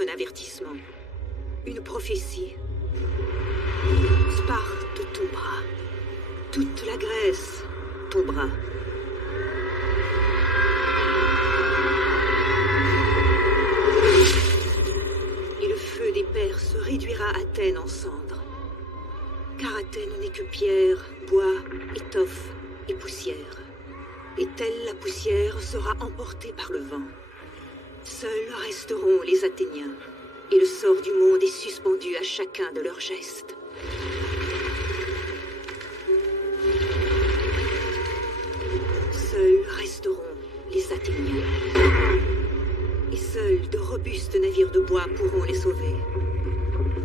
un avertissement. Une prophétie. Sparte tombera. Toute la Grèce tombera. Et le feu des Perses réduira Athènes en cendres. Car Athènes n'est que pierre, bois, étoffe et poussière. Et telle la poussière sera emportée par le vent. Seuls resteront les Athéniens, et le sort du monde est suspendu à chacun de leurs gestes. Seuls resteront les Athéniens. Et seuls de robustes navires de bois pourront les sauver.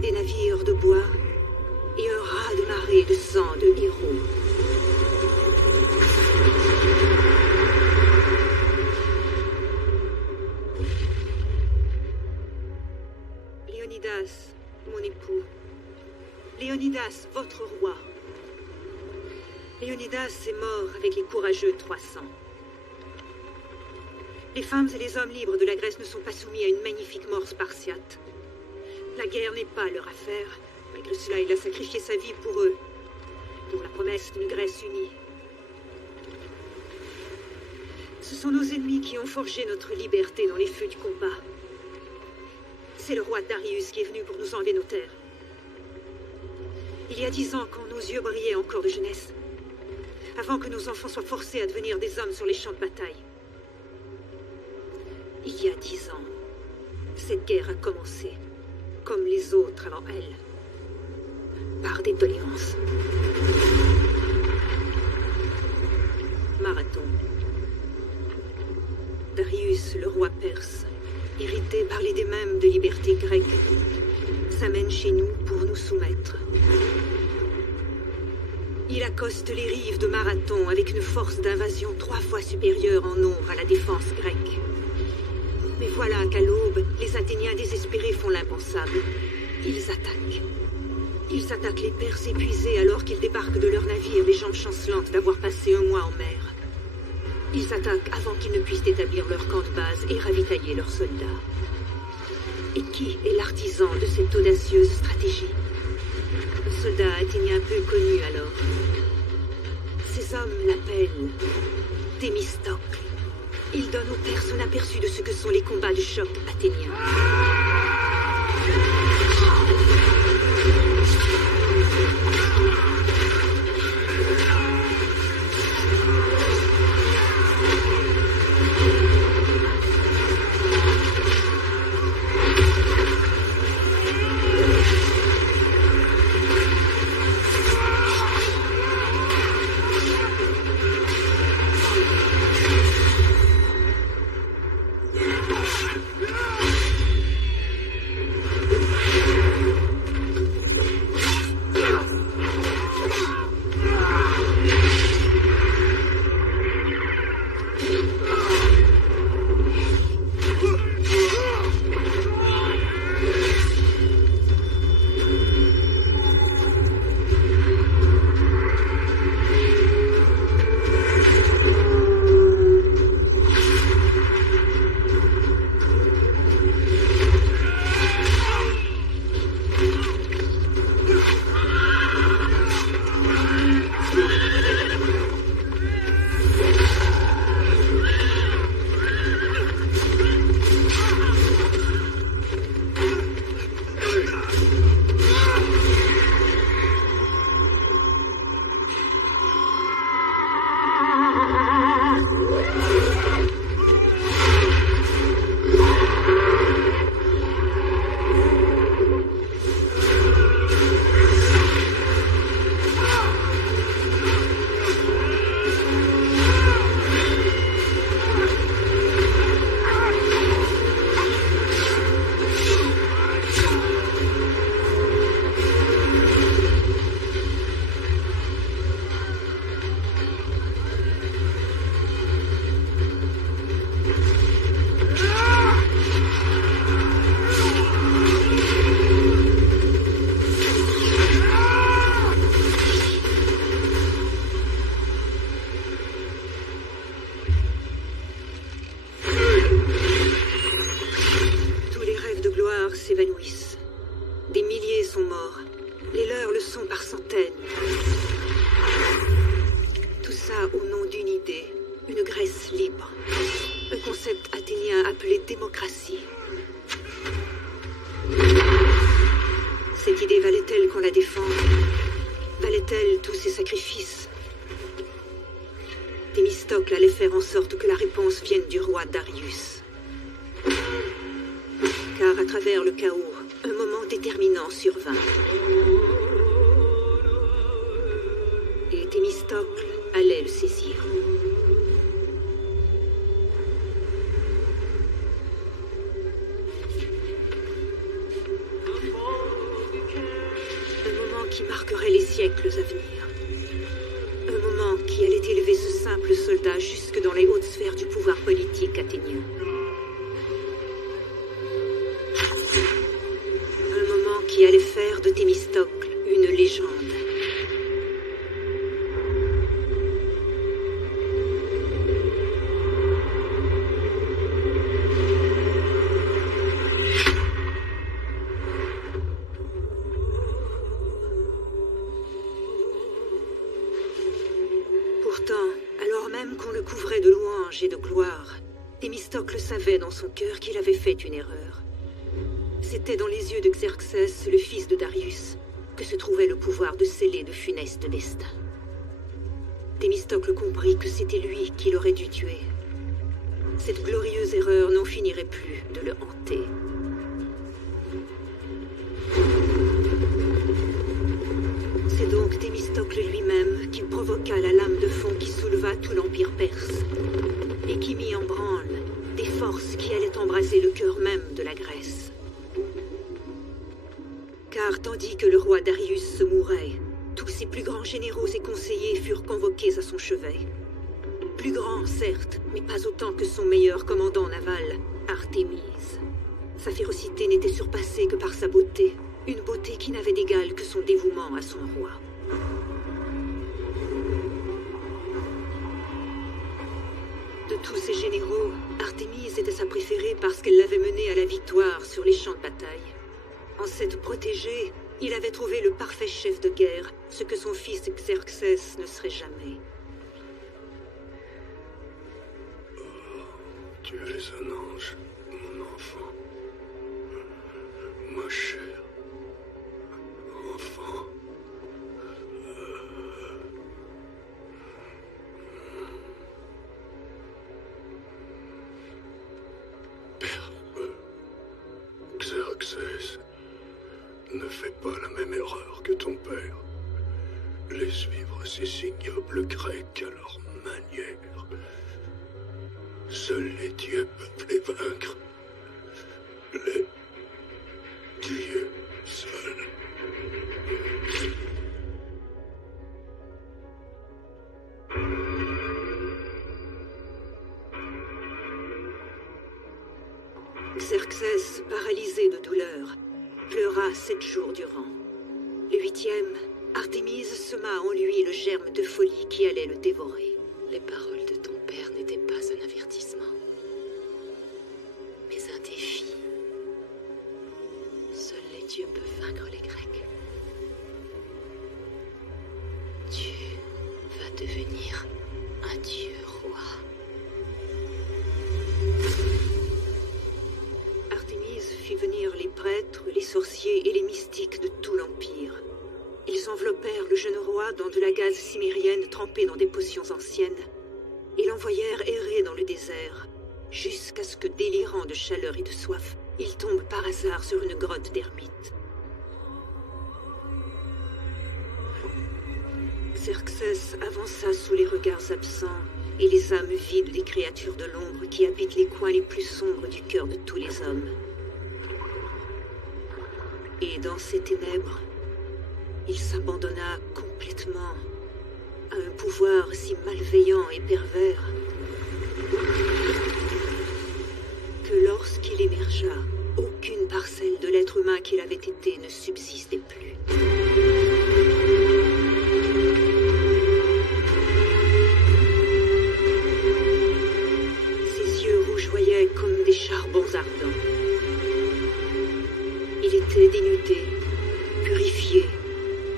Des navires de bois et un raz de marée de sang de héros. Léonidas, mon époux. Léonidas, votre roi. Léonidas est mort avec les courageux 300. Les femmes et les hommes libres de la Grèce ne sont pas soumis à une magnifique mort spartiate. La guerre n'est pas leur affaire. Malgré cela, il a sacrifié sa vie pour eux, pour la promesse d'une Grèce unie. Ce sont nos ennemis qui ont forgé notre liberté dans les feux du combat. C'est le roi Darius qui est venu pour nous enlever nos terres. Il y a 10 ans, quand nos yeux brillaient encore de jeunesse, avant que nos enfants soient forcés à devenir des hommes sur les champs de bataille. Il y a 10 ans, cette guerre a commencé, comme les autres avant elle. Par des tolérances. Marathon. Darius, le roi perse, irrité par l'idée même de liberté grecque, s'amène chez nous pour nous soumettre. Il accoste les rives de Marathon avec une force d'invasion 3 fois supérieure en nombre à la défense grecque. Mais voilà qu'à l'aube, les Athéniens désespérés font l'impensable. Ils attaquent. Ils attaquent les Perses épuisés alors qu'ils débarquent de leurs navires, les jambes chancelantes d'avoir passé un mois en mer. Ils attaquent avant qu'ils ne puissent établir leur camp de base et ravitailler leurs soldats. Et qui est l'artisan de cette audacieuse stratégie? Le soldat athénien peu connu alors. Ces hommes l'appellent Thémistocle. Il donne aux Perses un aperçu de ce que sont les combats de choc athéniens. libre. Un concept athénien appelé démocratie. Cette idée valait-elle qu'on la défende? Valait-elle tous ces sacrifices? Thémistocle allait faire en sorte que la réponse vienne du roi Darius. Car à travers le chaos, un moment déterminant survint. Et Thémistocle allait le saisir. Un moment qui marquerait les siècles à venir. Un moment qui allait élever ce simple soldat jusque dans les hautes sphères du pouvoir politique athénien. Un moment qui allait faire de Thémistocle une légende. Pourtant, alors même qu'on le couvrait de louanges et de gloire, Thémistocle savait dans son cœur qu'il avait fait une erreur. C'était dans les yeux de Xerxès, le fils de Darius, que se trouvait le pouvoir de sceller de funestes destins. Thémistocle comprit que c'était lui qui l'aurait dû tuer. Cette glorieuse erreur n'en finirait plus de le hanter. C'est donc Thémistocle lui-même qui provoqua la lame de fond qui souleva tout l'empire perse et qui mit en branle des forces qui allaient embraser le cœur même de la Grèce. Car tandis que le roi Darius se mourait, tous ses plus grands généraux et conseillers furent convoqués à son chevet. Plus grand, certes, mais pas autant que son meilleur commandant naval, Artémise. Sa férocité n'était surpassée que par sa beauté, une beauté qui n'avait d'égal que son dévouement à son roi. De tous ses généraux, Artémise était sa préférée parce qu'elle l'avait menée à la victoire sur les champs de bataille. En cette protégée, il avait trouvé le parfait chef de guerre, ce que son fils Xerxès ne serait jamais. Tu es un ange, mon enfant. Ma chère enfant. Père, Xerxès, ne fais pas la même erreur que ton père. Laisse vivre ces ignobles Grecs à leur manière. Seuls les dieux peuvent les vaincre. Les dieux seuls. Xerxès, paralysé de douleur, pleura 7 jours durant. Le 8e, Artémise sema en lui le germe de folie qui allait le dévorer. Les paroles de ton père n'étaient pas un avertissement, mais un défi. Seuls les dieux peuvent vaincre les Grecs. Tu vas devenir un dieu roi. Artémise fit venir les prêtres, les sorciers et les mystiques de tout l'Empire. Ils enveloppèrent le jeune roi dans de la gaze cimérienne trempée dans des potions anciennes et l'envoyèrent errer dans le désert, jusqu'à ce que, délirant de chaleur et de soif, il tombe par hasard sur une grotte d'ermites. Xerxès avança sous les regards absents et les âmes vides des créatures de l'ombre qui habitent les coins les plus sombres du cœur de tous les hommes. Et dans ces ténèbres, il s'abandonna complètement à un pouvoir si malveillant et pervers que lorsqu'il émergea, aucune parcelle de l'être humain qu'il avait été ne subsistait plus. Ses yeux rougeoyaient comme des charbons ardents. Il était dénudé, purifié,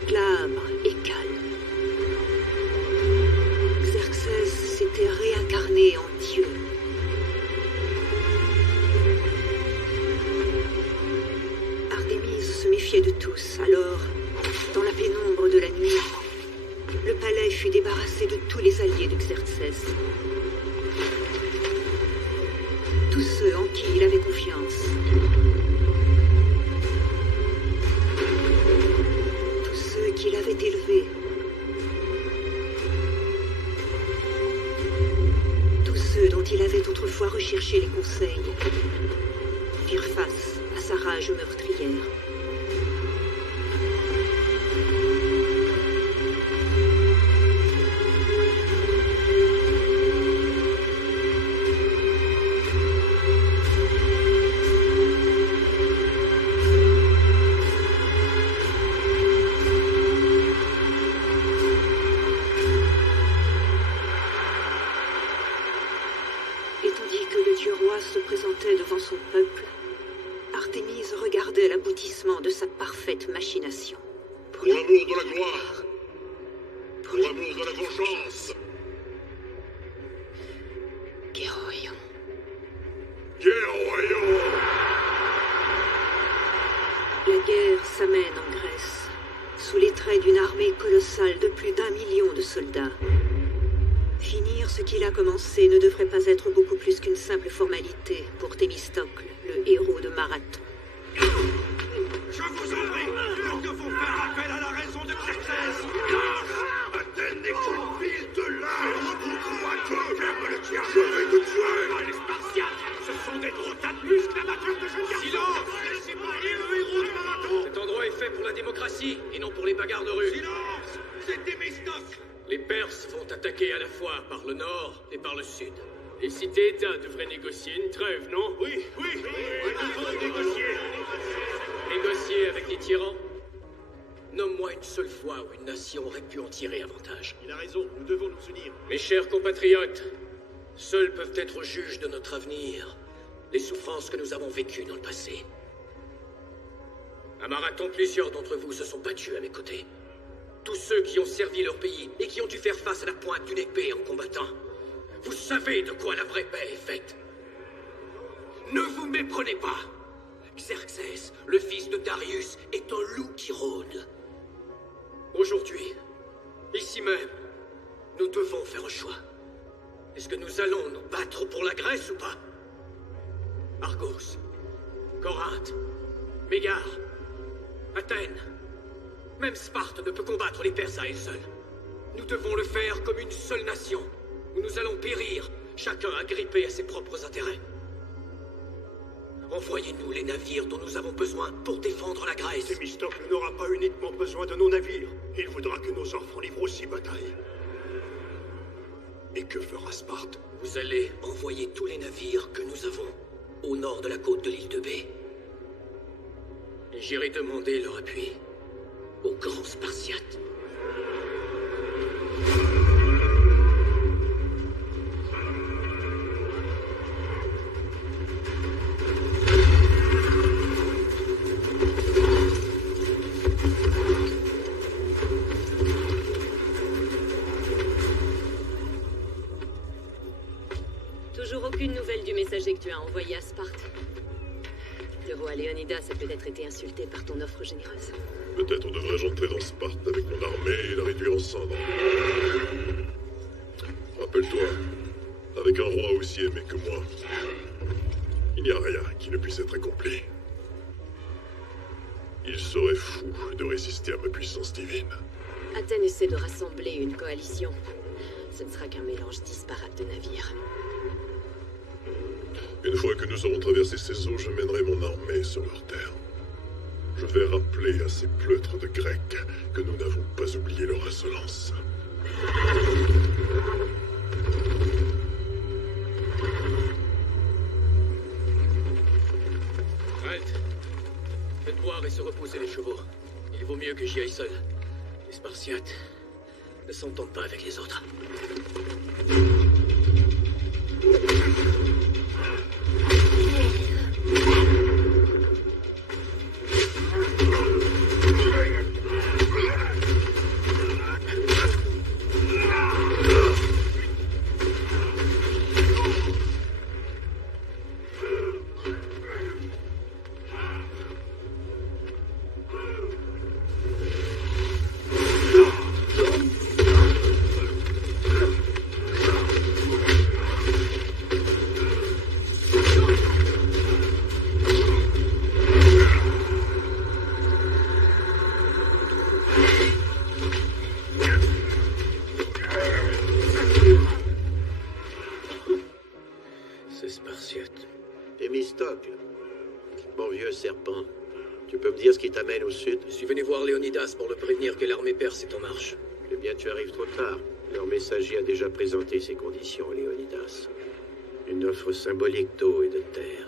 glabre et calme. Xerxès s'était réincarné en Dieu. débarrasser de tous les alliés de Xerxès. Tous ceux en qui il avait confiance. Tous ceux qu'il avait élevés. Tous ceux dont il avait autrefois recherché les conseils firent face à sa rage meurtrière. Et tandis que le dieu roi se présentait devant son peuple, Artémise regardait l'aboutissement de sa parfaite machination. Pour l'amour de la gloire, pour l'amour de la vengeance, Guerroyons. guerroyons. La guerre s'amène en Grèce, sous les traits d'une armée colossale de plus d'1 million de soldats. Finir ce qu'il a commencé ne devrait pas être beaucoup plus qu'une simple formalité pour Thémistocle, le héros de Marathon. Je vous en prie, nous devons faire appel à la raison de Xerxès. Athènes n'est qu'une ville de lâches. On croit que je vais te tuer. Les Spartiates, ce sont des gros tas de muscles amateurs de jeunes garçons. Silence! Laissez parler le héros de Marathon. Cet endroit est fait pour la démocratie et non pour les bagarres de rue. Silence! C'est Thémistocle. Les Perses vont attaquer à la fois par le nord et par le sud. Les cités-États devraient négocier une trêve, non? Oui, nous devons négocier. Négocier avec les tyrans? Nomme-moi une seule fois où une nation aurait pu en tirer avantage. Il a raison, nous devons nous unir. Mes chers compatriotes, seuls peuvent être juges de notre avenir les souffrances que nous avons vécues dans le passé. À Marathon, plusieurs d'entre vous se sont battus à mes côtés. Tous ceux qui ont servi leur pays et qui ont dû faire face à la pointe d'une épée en combattant. Vous savez de quoi la vraie paix est faite. Ne vous méprenez pas. Xerxès, le fils de Darius, est un loup qui rôde. Aujourd'hui, ici même, nous devons faire un choix. Est-ce que nous allons nous battre pour la Grèce ou pas? Argos, Corinthe, Mégare, Athènes, même Sparte ne peut combattre les Perses à elle seule. Nous devons le faire comme une seule nation, où nous allons périr, chacun agrippé à ses propres intérêts. Envoyez-nous les navires dont nous avons besoin pour défendre la Grèce. Thémistocle n'aura pas uniquement besoin de nos navires. Il voudra que nos enfants livrent aussi bataille. Et que fera Sparte? Vous allez envoyer tous les navires que nous avons au nord de la côte de l'île de B. Et j'irai demander leur appui aux grands Spartiates. Toujours aucune nouvelle du messager que tu as envoyé à Sparte. Le roi Léonidas a peut-être été insulté par ton offre généreuse. Peut-être devrais-je entrer dans Sparte avec mon armée et la réduire en cendres. Rappelle-toi, avec un roi aussi aimé que moi, il n'y a rien qui ne puisse être accompli. Il serait fou de résister à ma puissance divine. Athènes essaie de rassembler une coalition. Ce ne sera qu'un mélange disparate de navires. Une fois que nous aurons traversé ces eaux, je mènerai mon armée sur leur terre. Je vais rappeler à ces pleutres de Grecs que nous n'avons pas oublié leur insolence. Halte. Faites boire et se reposer les chevaux. Il vaut mieux que j'y aille seul. Les Spartiates ne s'entendent pas avec les autres. Thémistocle. Mon vieux serpent, tu peux me dire ce qui t'amène au sud? Je suis venu voir Léonidas pour le prévenir que l'armée perse est en marche. Eh bien, tu arrives trop tard. Leur messager a déjà présenté ses conditions à Léonidas. Une offre symbolique d'eau et de terre.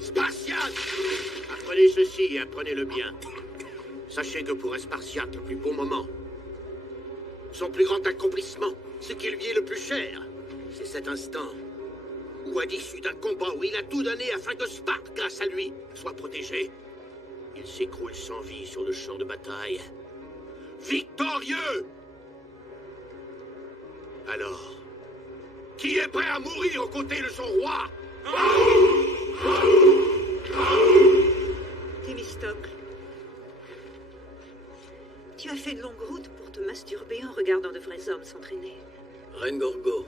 Spartiate! Apprenez ceci et apprenez-le bien. Sachez que pour un Spartiate, le plus beau moment, son plus grand accomplissement, ce qui lui est le plus cher, c'est cet instant où, à l'issue d'un combat où il a tout donné afin que Sparte, grâce à lui, soit protégée, il s'écroule sans vie sur le champ de bataille. Victorieux! Alors, qui est prêt à mourir aux côtés de son roi? Thémistocle, tu as fait de longues routes pour te masturber en regardant de vrais hommes s'entraîner. Reine Gorgo,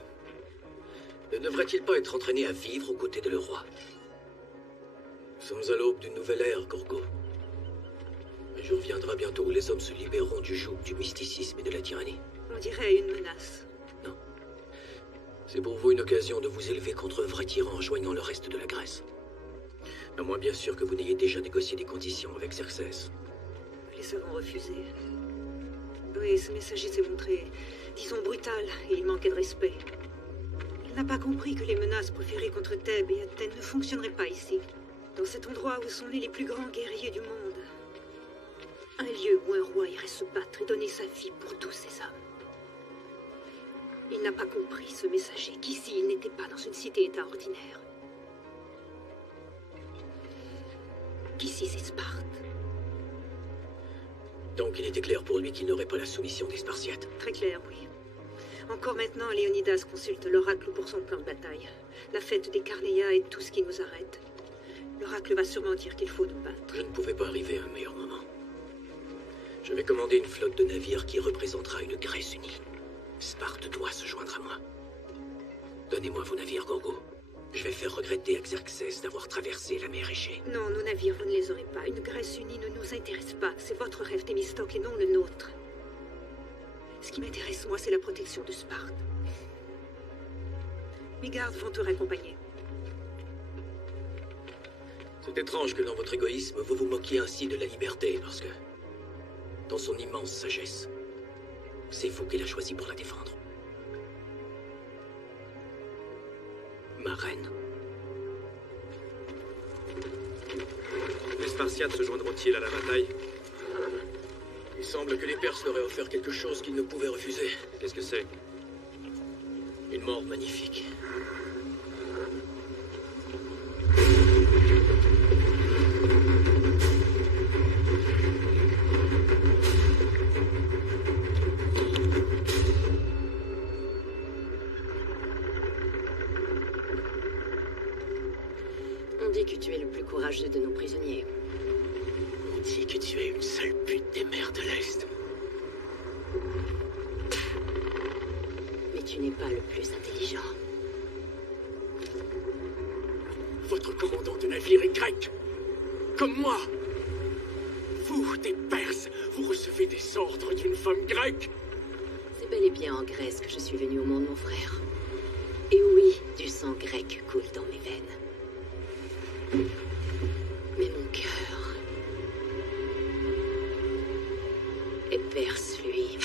ne devrait-il pas être entraîné à vivre aux côtés de le roi? Nous sommes à l'aube d'une nouvelle ère, Gorgo. Un jour viendra bientôt où les hommes se libéreront du joug du mysticisme et de la tyrannie. On dirait une menace. Non. C'est pour vous une occasion de vous élever contre un vrai tyran en joignant le reste de la Grèce. À moins bien sûr que vous n'ayez déjà négocié des conditions avec Xerxès. Nous les avons refusées. Oui, ce messager s'est montré, disons, brutal, et il manquait de respect. Il n'a pas compris que les menaces proférées contre Thèbes et Athènes ne fonctionneraient pas ici. Dans cet endroit où sont nés les plus grands guerriers du monde. Un lieu où un roi irait se battre et donner sa vie pour tous ses hommes. Il n'a pas compris, ce messager, qu'ici il n'était pas dans une cité-état ordinaire. Qu'ici c'est Sparte. Donc il était clair pour lui qu'il n'aurait pas la soumission des Spartiates. Très clair, oui. Encore maintenant, Léonidas consulte l'oracle pour son plan de bataille. La fête des Carnéas est tout ce qui nous arrête. L'oracle va sûrement dire qu'il faut nous battre. Je ne pouvais pas arriver à un meilleur moment. Je vais commander une flotte de navires qui représentera une Grèce unie. Sparte doit se joindre à moi. Donnez-moi vos navires, Gorgo. Je vais faire regretter à Xerxès d'avoir traversé la mer Égée. Non, nos navires, vous ne les aurez pas. Une Grèce unie ne nous intéresse pas. C'est votre rêve, Thémistocle, et non le nôtre. Ce qui m'intéresse, moi, c'est la protection de Sparte. Mes gardes vont te raccompagner. C'est étrange que dans votre égoïsme, vous vous moquiez ainsi de la liberté, parce que, dans son immense sagesse, c'est vous qui l'a choisi pour la défendre. Ma reine. Les Spartiates se joindront-ils à la bataille? Il semble que les Perses leur aient offert quelque chose qu'ils ne pouvaient refuser. Qu'est-ce que c'est? Une mort magnifique. On dit que tu es le plus courageux de nos prisonniers. On dit que tu es une sale pute des mers de l'Est. Mais tu n'es pas le plus intelligent. Votre commandant de navire est grec. Comme moi. Vous, des Perses, vous recevez des ordres d'une femme grecque. C'est bel et bien en Grèce que je suis venu au monde, mon frère. Et oui, du sang grec coule dans mes veines. Mais mon cœur est perse, lui.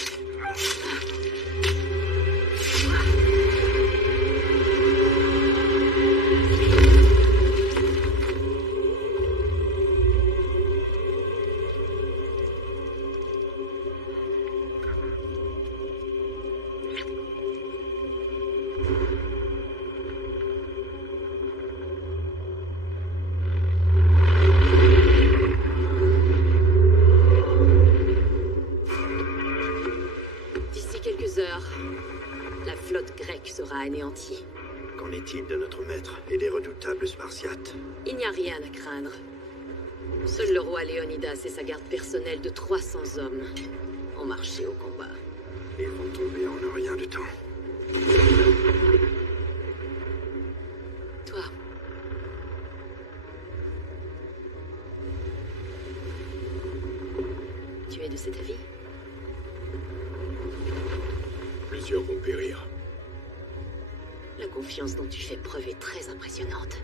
La flotte grecque sera anéantie. Qu'en est-il de notre maître et des redoutables Spartiates? Il n'y a rien à craindre. Seul le roi Léonidas et sa garde personnelle de 300 hommes ont marché au combat. Ils vont tomber en un rien de temps. Toi. Tu es de cet avis? Plusieurs vont périr. La confiance dont tu fais preuve est très impressionnante.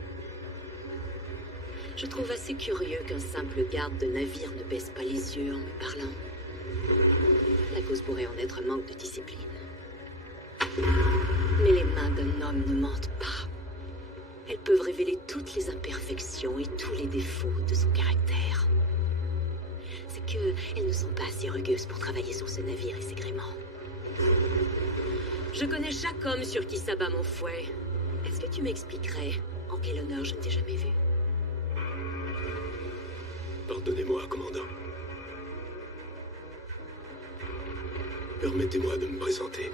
Je trouve assez curieux qu'un simple garde de navire ne baisse pas les yeux en me parlant. La cause pourrait en être un manque de discipline. Mais les mains d'un homme ne mentent pas. Elles peuvent révéler toutes les imperfections et tous les défauts de son caractère. C'est que elles ne sont pas assez rugueuses pour travailler sur ce navire et ses gréements. Je connais chaque homme sur qui s'abat mon fouet. Est-ce que tu m'expliquerais en quel honneur je ne t'ai jamais vu? Pardonnez-moi, commandant. Permettez-moi de me présenter.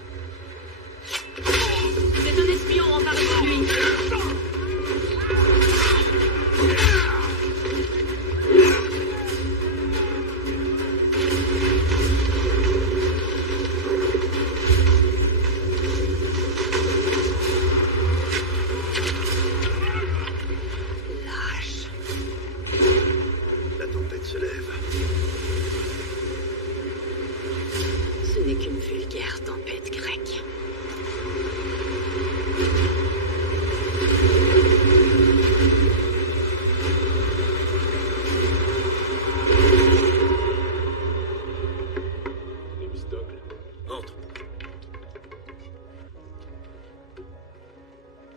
C'est un espion emparé de lui. Lâche. La tempête se lève. Ce n'est qu'une vulgaire tempête grecque. Thémistocle. Entre.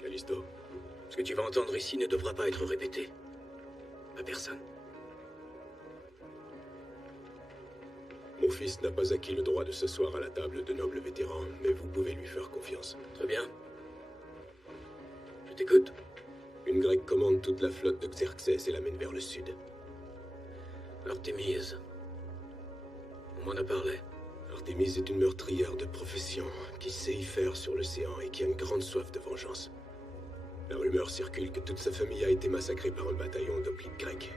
Callisto. Ce que tu vas entendre ici ne devra pas être répété. À personne. Mon fils n'a pas acquis le droit de s'asseoir à la table de nobles vétérans, mais vous pouvez lui faire confiance. Très bien. Je t'écoute. Une grecque commande toute la flotte de Xerxès et l'amène vers le sud. Artémise. On m'en a parlé. Artémise est une meurtrière de profession qui sait y faire sur l'océan et qui a une grande soif de vengeance. La rumeur circule que toute sa famille a été massacrée par un bataillon d'hoplites grecs.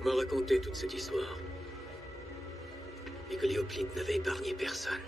On m'a raconté toute cette histoire. Et que les hoplites n'avaient épargné personne.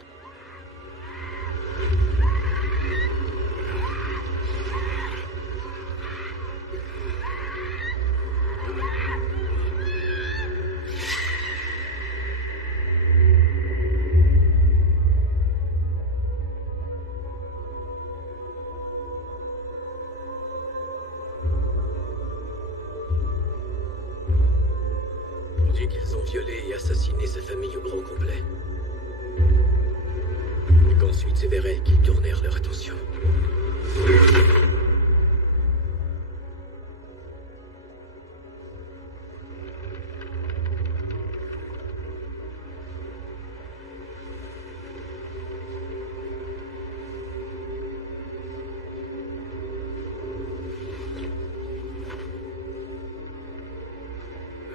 On dit qu'ils ont violé et assassiné sa famille au grand complet. Et qu'ensuite c'est vers elle qu'ils tournèrent leur attention.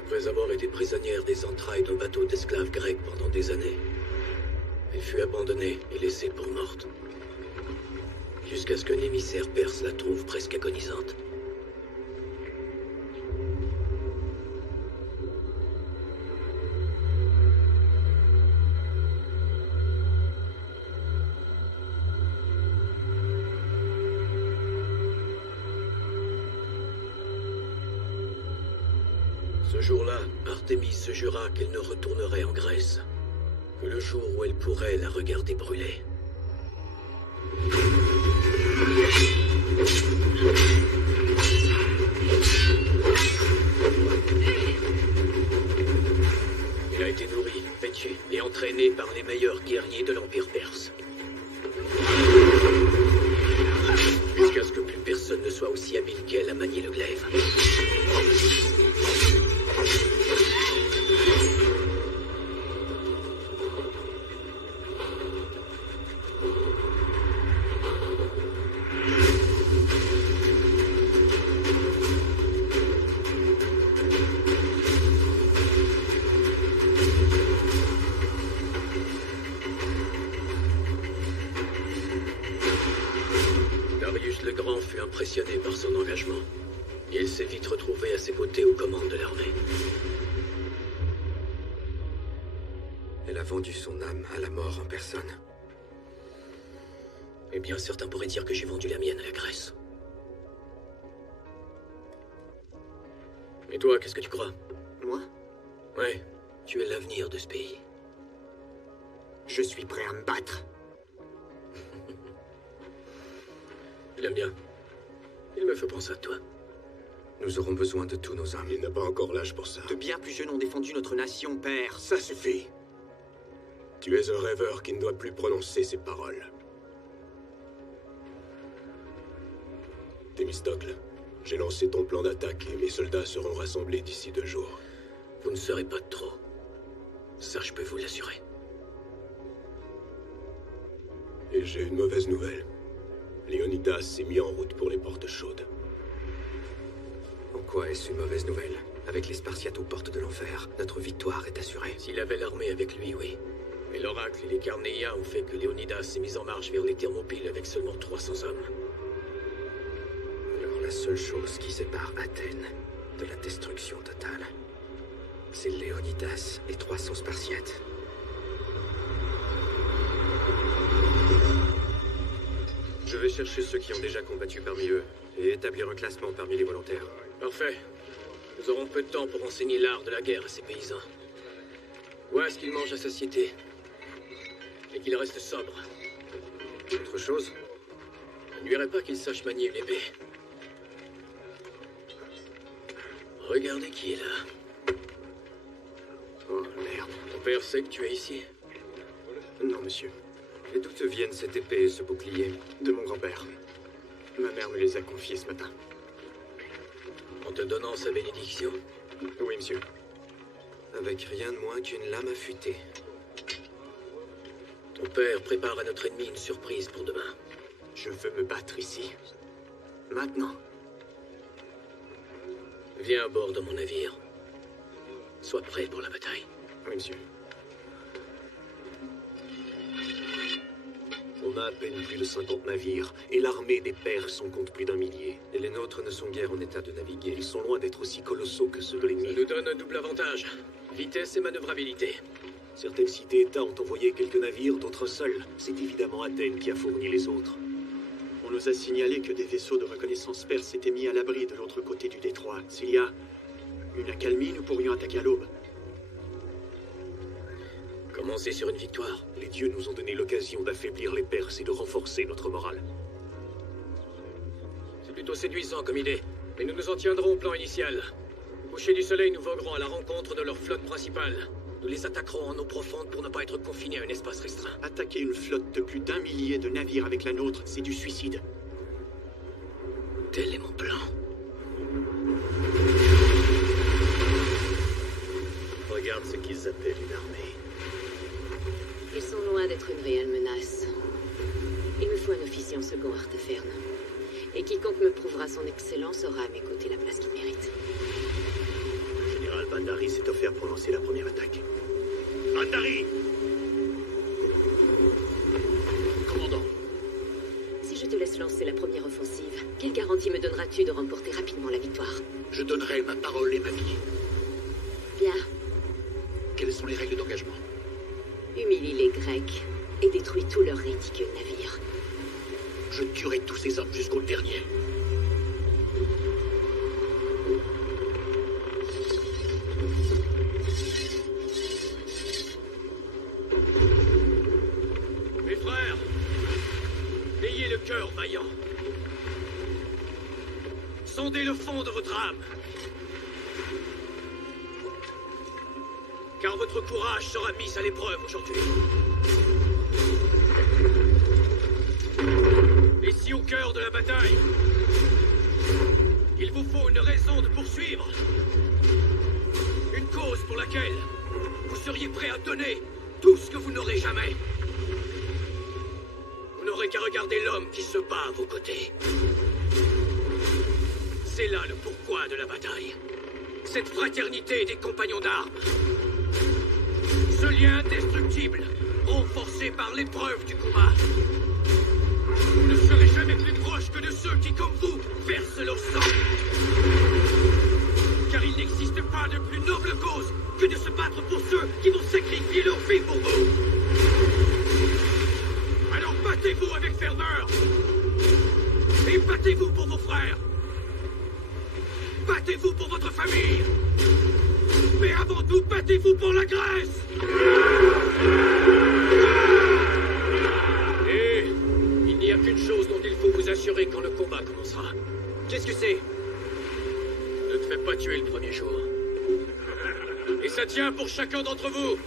Après avoir été prisonnière des entrailles d'un bateau d'esclaves grecs pendant des années, elle fut abandonnée et laissée pour morte. Jusqu'à ce qu'un émissaire perse la trouve presque agonisante. Ce jour-là, Artémis se jura qu'elle ne retournerait en Grèce que le jour où elle pourrait la regarder brûler. Elle a été nourrie, vêtue et entraînée par les meilleurs guerriers de l'Empire perse. Jusqu'à ce que plus personne ne soit aussi habile qu'elle à manier le glaive. Darius le Grand fut impressionné par son engagement. Et il s'est vite retrouvé à ses côtés aux commandes de l'armée. Elle a vendu son âme à la mort en personne. Eh bien, certains pourraient dire que j'ai vendu la mienne à la Grèce. Et toi, qu'est-ce que tu crois? Moi, Ouais, tu es l'avenir de ce pays. je suis prêt à me battre. Il aime bien. Il me fait penser à toi. Nous aurons besoin de tous nos hommes. Il n'a pas encore l'âge pour ça. De bien plus jeunes ont défendu notre nation, père. Ça suffit. Tu es un rêveur qui ne doit plus prononcer ces paroles. Thémistocle, j'ai lancé ton plan d'attaque et mes soldats seront rassemblés d'ici 2 jours. Vous ne serez pas de trop. Ça, je peux vous l'assurer. Et j'ai une mauvaise nouvelle. Léonidas s'est mis en route pour les portes chaudes. En quoi est-ce une mauvaise nouvelle? Avec les Spartiates aux portes de l'enfer, notre victoire est assurée. S'il avait l'armée avec lui, oui. Mais l'oracle et les Carnéiens ont fait que Léonidas s'est mis en marche vers les Thermopyles avec seulement 300 hommes. Alors la seule chose qui sépare Athènes de la destruction totale, c'est Léonidas et 300 Spartiates. Je vais chercher ceux qui ont déjà combattu parmi eux et établir un classement parmi les volontaires. Parfait. Nous aurons peu de temps pour enseigner l'art de la guerre à ces paysans. Vois ce qu'ils mangent à satiété. Et qu'ils restent sobres. Autre chose? Il ne nuirait pas qu'ils sachent manier une épée. Regardez qui est là. Oh merde. Ton père sait que tu es ici? Non, monsieur. Et d'où te viennent cette épée et ce bouclier? De mon grand-père. Ma mère me les a confiés ce matin. En te donnant sa bénédiction? Oui, monsieur. Avec rien de moins qu'une lame affûtée. Ton père prépare à notre ennemi une surprise pour demain. Je veux me battre ici. Maintenant. Viens à bord de mon navire. Sois prêt pour la bataille. Oui, monsieur. On a à peine plus de 50 navires, et l'armée des Perses en compte plus d'1 millier. Et les nôtres ne sont guère en état de naviguer. Ils sont loin d'être aussi colossaux que ceux de l'ennemi. Ça nous donne un double avantage. Vitesse et manœuvrabilité. Certaines cités-États ont envoyé quelques navires, d'autres un seul. C'est évidemment Athènes qui a fourni les autres. On nous a signalé que des vaisseaux de reconnaissance perses s'étaient mis à l'abri de l'autre côté du détroit. S'il y a une accalmie, nous pourrions attaquer à l'aube. Commencer sur une victoire. Les dieux nous ont donné l'occasion d'affaiblir les Perses et de renforcer notre morale. C'est plutôt séduisant comme idée, mais nous nous en tiendrons au plan initial. Au coucher du soleil, nous voguerons à la rencontre de leur flotte principale. Nous les attaquerons en eau profonde pour ne pas être confinés à un espace restreint. Attaquer une flotte de plus d'1 millier de navires avec la nôtre, c'est du suicide. Tel est mon plan. Regarde ce qu'ils appellent une armée. Ils sont loin d'être une réelle menace. Il me faut un officier en second Arteferne. Et quiconque me prouvera son excellence aura à mes côtés la place qu'il mérite. Le général Bandari s'est offert pour lancer la première attaque. Bandari! Commandant. Si je te laisse lancer la première offensive, quelle garantie me donneras-tu de remporter rapidement la victoire? Je donnerai ma parole et ma vie. Bien. Quelles sont les règles d'engagement? Humilie les Grecs et détruis tous leurs ridicules navires. Je tuerai tous ces hommes jusqu'au dernier. Mes frères, ayez le cœur vaillant. Sondez le fond de votre âme. Car votre courage sera mis à l'épreuve aujourd'hui. Et si au cœur de la bataille, il vous faut une raison de poursuivre, une cause pour laquelle vous seriez prêt à donner tout ce que vous n'aurez jamais, vous n'aurez qu'à regarder l'homme qui se bat à vos côtés. C'est là le pourquoi de la bataille. Cette fraternité des compagnons d'armes. Ce lien indestructible, renforcé par l'épreuve du combat. Vous ne serez jamais plus proche que de ceux qui, comme vous, versent leur sang. Car il n'existe pas de plus noble cause que de se battre pour ceux qui vont sacrifier leur vie pour vous. Alors battez-vous avec ferveur. Et battez-vous pour vos frères. Battez-vous pour votre famille. Mais avant tout, battez-vous pour la Grèce. Et il n'y a qu'une chose dont il faut vous assurer. assurer quand le combat commencera. Qu'est-ce que c'est? Ne te fais pas tuer le premier jour. Et ça tient pour chacun d'entre vous.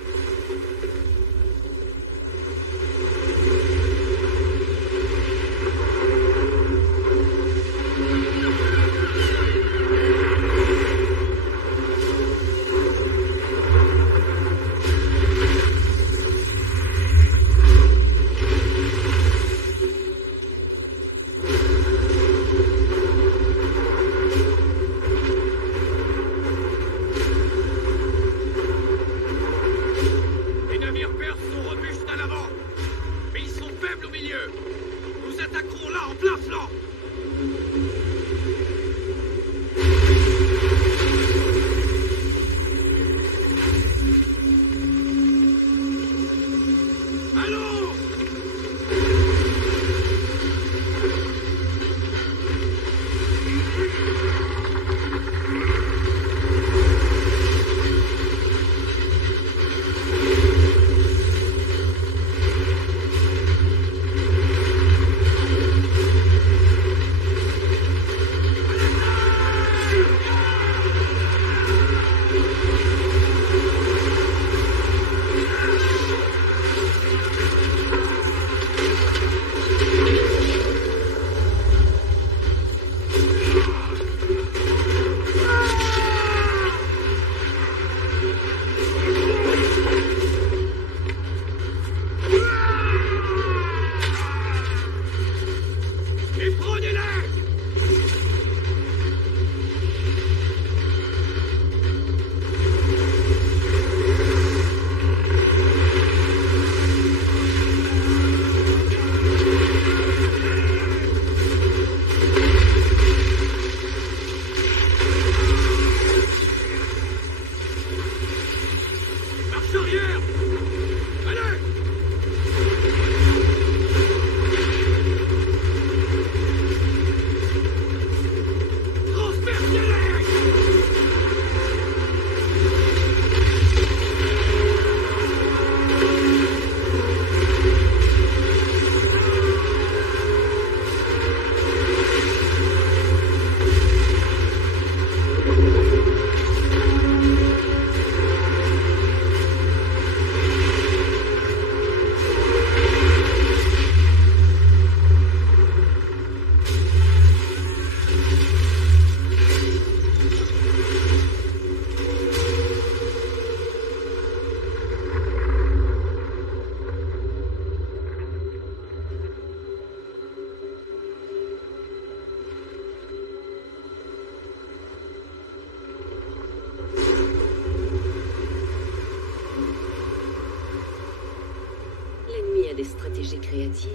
Des stratégies créatives.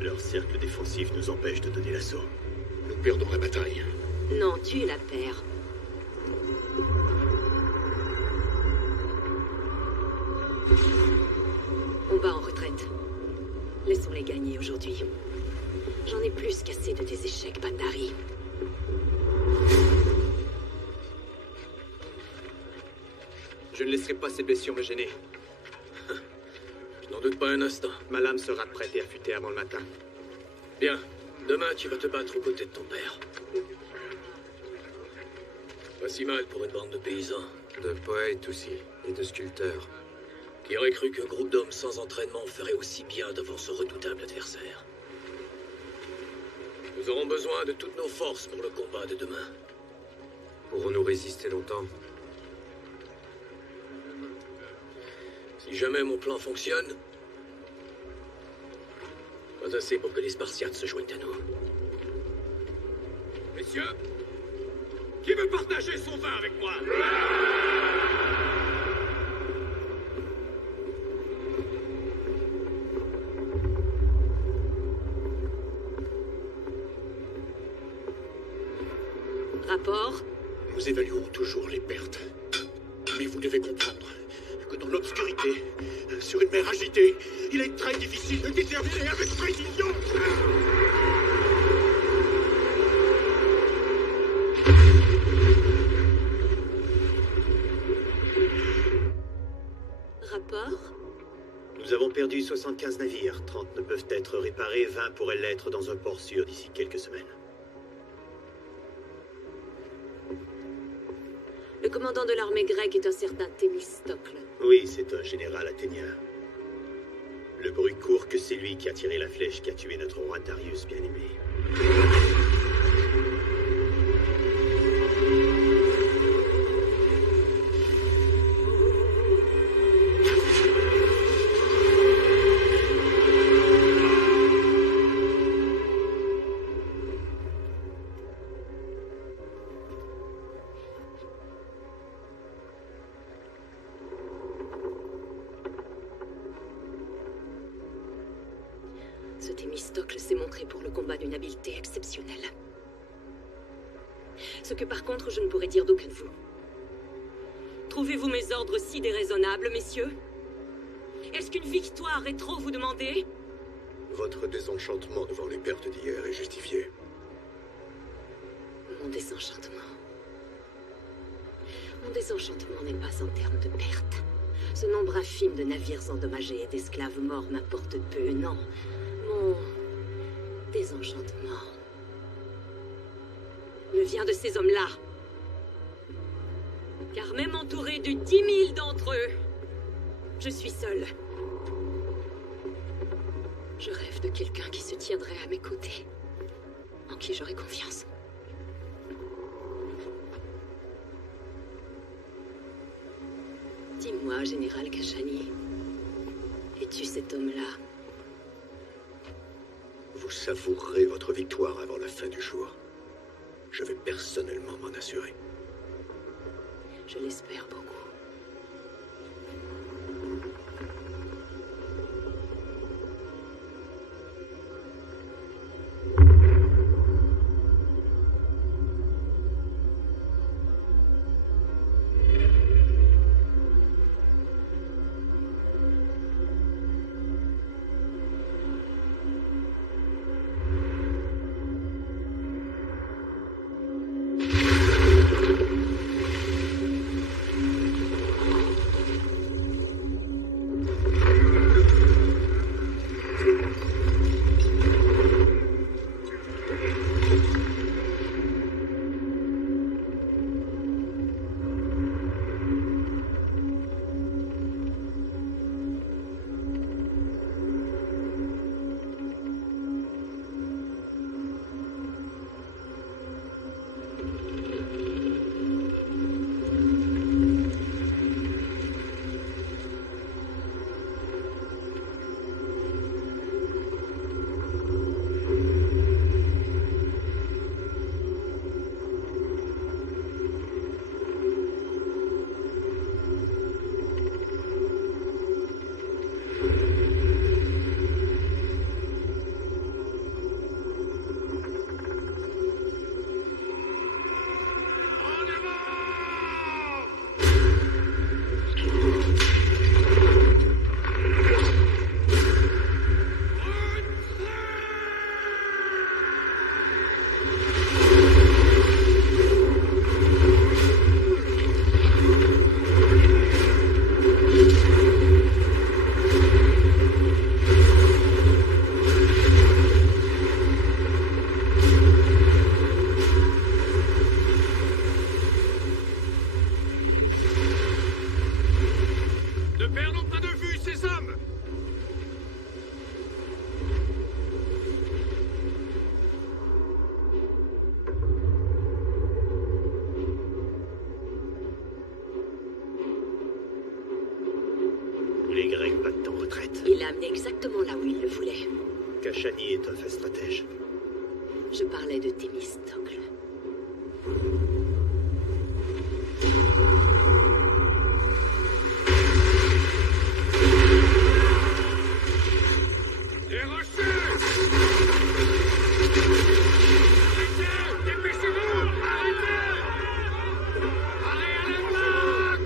Leur cercle défensif nous empêche de donner l'assaut. Nous perdons la bataille. Non, tu la perds. On va en retraite. Laissons-les gagner aujourd'hui. J'en ai plus qu'assez de tes échecs, Pandari. Je ne laisserai pas ces blessures me gêner. Je n'en doute pas un instant. Ma lame sera prête et affûtée avant le matin. Bien. Demain, tu vas te battre aux côtés de ton père. Pas si mal pour une bande de paysans. De poètes aussi, et de sculpteurs. Qui aurait cru qu'un groupe d'hommes sans entraînement ferait aussi bien devant ce redoutable adversaire? Nous aurons besoin de toutes nos forces pour le combat de demain. Pourrons-nous résister longtemps? Si jamais mon plan fonctionne, pas assez pour que les Spartiates se joignent à nous. Messieurs, qui veut partager son vin avec moi? Rapport? Nous évaluons toujours les pertes. Mais vous devez comprendre que dans l'obscurité, sur une mer agitée, il est très difficile de déterminer avec précision. Rapport? Nous avons perdu 75 navires. 30 ne peuvent être réparés, 20 pourraient l'être dans un port sûr d'ici quelques semaines. Le commandant de l'armée grecque est un certain Thémistocle. Oui, c'est un général athénien. Le bruit court que c'est lui qui a tiré la flèche qui a tué notre roi Darius bien-aimé. Ce Thémistocle s'est montré pour le combat d'une habileté exceptionnelle. Ce que par contre je ne pourrais dire d'aucun de vous. Trouvez-vous mes ordres si déraisonnables, messieurs? Est-ce qu'une victoire est trop vous demander? Votre désenchantement devant les pertes d'hier est justifié. Mon désenchantement. Mon désenchantement n'est pas en termes de pertes. Ce nombre infime de navires endommagés et d'esclaves morts m'importe peu, non. Mon désenchantement me vient de ces hommes-là. Car même entouré de 10 000 d'entre eux, je suis seule. Je rêve de quelqu'un qui se tiendrait à mes côtés, en qui j'aurais confiance. Dis-moi, Général Kashani, es-tu cet homme-là? Vous savourerez votre victoire avant la fin du jour. Je vais personnellement m'en assurer. Je l'espère beaucoup. Les Grecs battent en retraite. Il l'a amené exactement là où il le voulait. Kashani est un fin stratège. Je parlais de Thémistocle. Des rochers! Arrêtez! Dépêchez-vous! Arrêtez! Allez à l'attaque!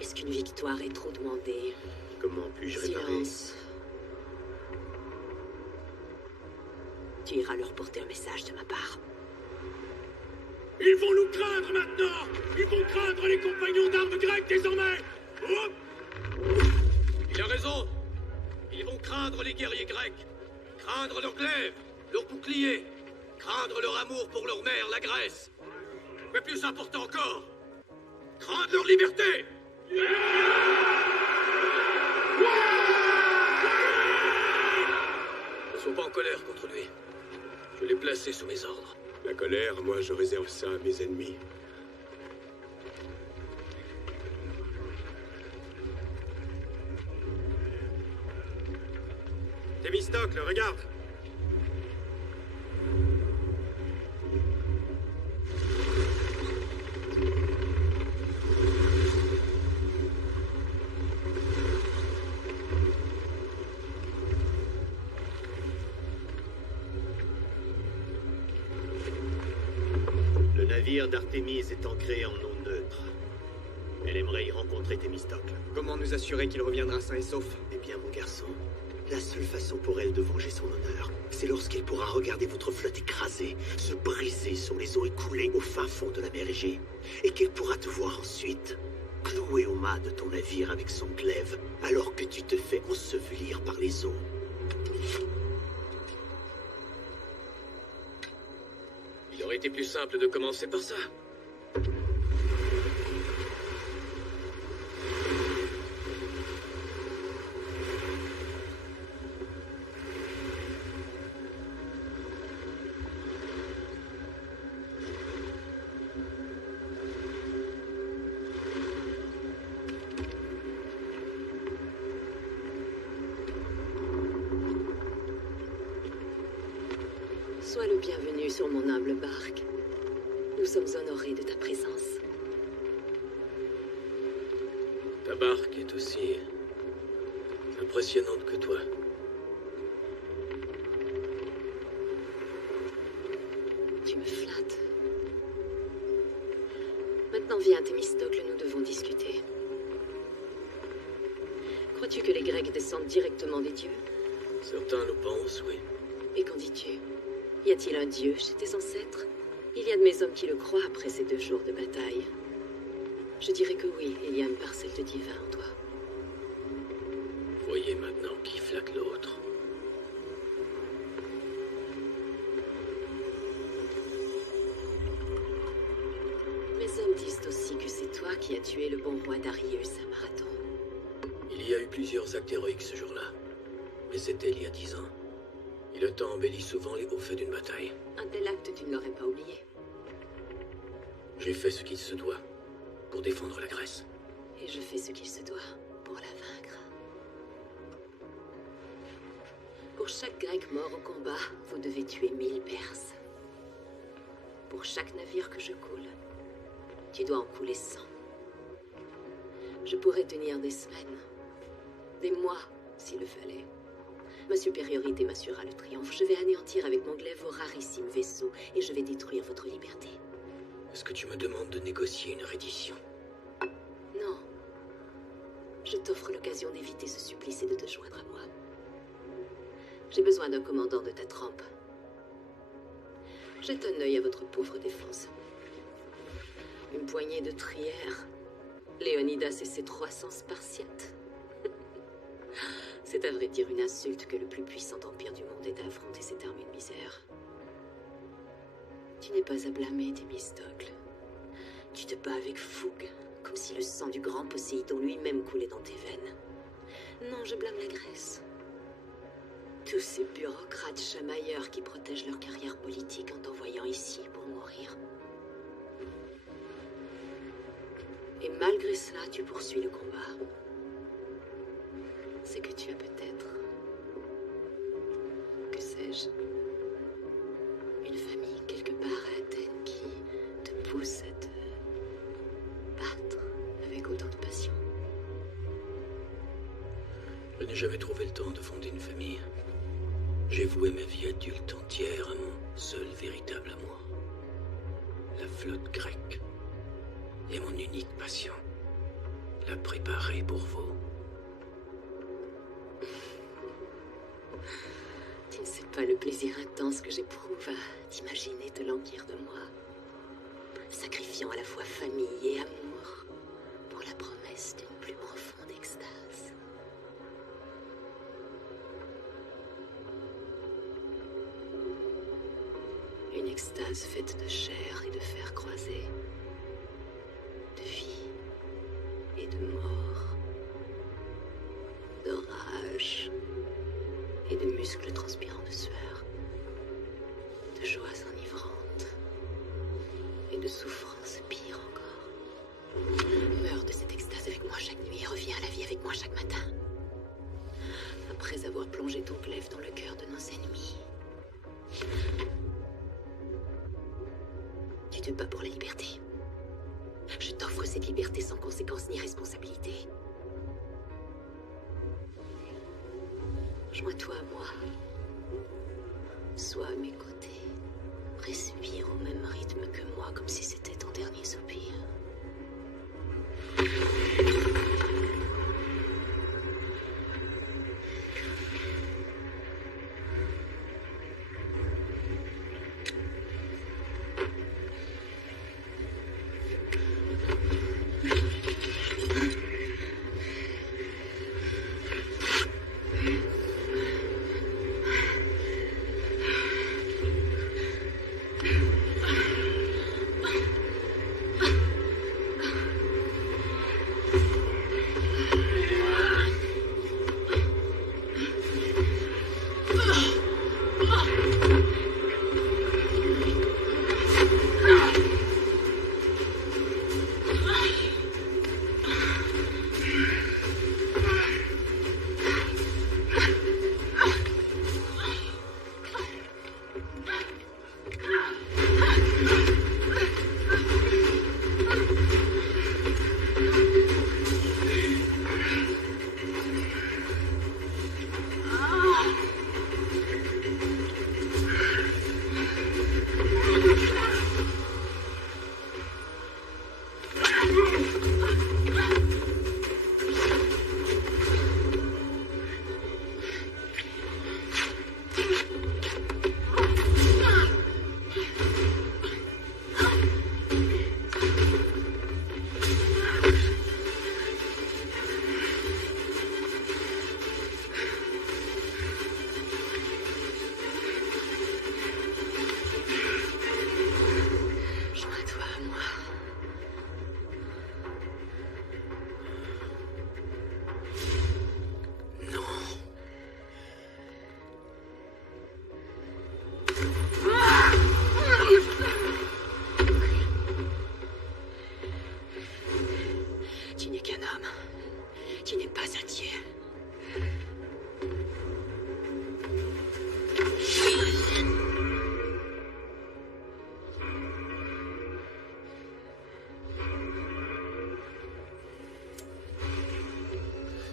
Est-ce qu'une victoire est trop demandée? Comment puis-je réparer? Silence. Tu iras leur porter un message de ma part. Ils vont nous craindre maintenant! Ils vont craindre les compagnons d'armes grecs désormais! Hop! Il a raison. Ils vont craindre les guerriers grecs. Craindre leurs glaives, leurs boucliers. Craindre leur amour pour leur mère, la Grèce. Mais plus important encore, craindre leur liberté. Ne sois pas en colère contre lui. Je l'ai placé sous mes ordres. La colère, moi, je réserve ça à mes ennemis. Thémistocle, regarde! Le navire d'Artémise est ancré en eau neutre. Elle aimerait y rencontrer Thémistocle. Comment nous assurer qu'il reviendra sain et sauf? Eh bien, mon garçon, la seule façon pour elle de venger son honneur, c'est lorsqu'elle pourra regarder votre flotte écrasée, se briser sur les eaux et couler au fin fond de la mer Égée. Et qu'elle pourra te voir ensuite, cloué au mât de ton navire avec son glaive, alors que tu te fais ensevelir par les eaux. Il aurait été plus simple de commencer par ça. Sois le bienvenu sur mon humble barque. Nous sommes honorés de ta présence. Ta barque est aussi impressionnante que toi. Tu me flattes. Maintenant viens, Thémistocle, nous devons discuter. Crois-tu que les Grecs descendent directement des dieux? Certains le pensent, oui. Et qu'en dis-tu? Y a-t-il un dieu chez tes ancêtres? Il y a de mes hommes qui le croient après ces 2 jours de bataille. Je dirais que oui, il y a une parcelle de divin en toi. Voyez maintenant qui flatte l'autre. Mes hommes disent aussi que c'est toi qui as tué le bon roi Darius à Marathon. Il y a eu plusieurs actes héroïques ce jour-là. Mais c'était il y a 10 ans. Et le temps embellit souvent les hauts faits d'une bataille. Un tel acte, tu ne l'aurais pas oublié. J'ai fait ce qu'il se doit pour défendre la Grèce. Et je fais ce qu'il se doit pour la vaincre. Pour chaque Grec mort au combat, vous devez tuer 1000 Perses. Pour chaque navire que je coule, tu dois en couler 100. Je pourrais tenir des semaines, des mois, s'il le fallait. Ma supériorité m'assurera le triomphe. Je vais anéantir avec mon glaive vos rarissimes vaisseaux et je vais détruire votre liberté. Est-ce que tu me demandes de négocier une reddition? Non. Je t'offre l'occasion d'éviter ce supplice et de te joindre à moi. J'ai besoin d'un commandant de ta trempe. Jette un œil à votre pauvre défense. Une poignée de trières, Léonidas et ses 300 Spartiates. C'est à vrai dire une insulte que le plus puissant empire du monde ait à affronter cette armée de misère. Tu n'es pas à blâmer, Thémistocle. Tu te bats avec fougue, comme si le sang du grand Poséidon lui-même coulait dans tes veines. Non, je blâme la Grèce. Tous ces bureaucrates chamailleurs qui protègent leur carrière politique en t'envoyant ici pour mourir. Et malgré cela, tu poursuis le combat. C'est que tu as peut-être, que sais-je, une famille quelque part à Athènes qui te pousse à te battre avec autant de passion. Je n'ai jamais trouvé le temps de fonder une famille. J'ai voué ma vie adulte entière à mon seul véritable amour. La flotte grecque est mon unique passion. l'a préparé pour vous. Tu ne sais pas le plaisir intense que j'éprouve à t'imaginer te languir de moi, sacrifiant à la fois famille et amour pour la promesse d'une plus profonde extase. Une extase faite de chair et de fer croisés, de vie et de mort, de rage et de muscles transpirants de sueur, de joies enivrantes et de souffrances pires encore. Meurs de cette extase avec moi chaque nuit et reviens à la vie avec moi chaque matin. Après avoir plongé ton glaive dans le cœur de nos ennemis. Tu te bats pour la liberté. Je t'offre cette liberté sans conséquence ni responsabilité. Joins-toi à moi. Sois à mes côtés. Respire au même rythme que moi, comme si c'était ton dernier soupir.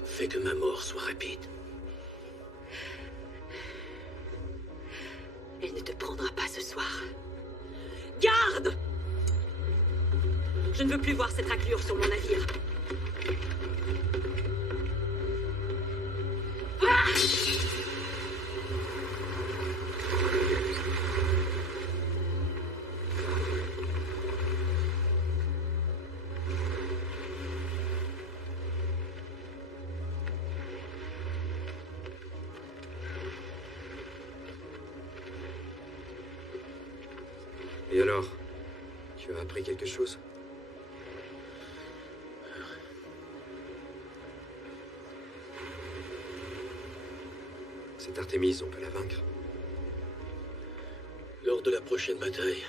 Fais que ma mort soit rapide. Elle ne te prendra pas ce soir. Garde! Je ne veux plus voir cette raclure sur mon navire. Et alors, tu as appris quelque chose? Cette Artémise, on peut la vaincre. Lors de la prochaine bataille,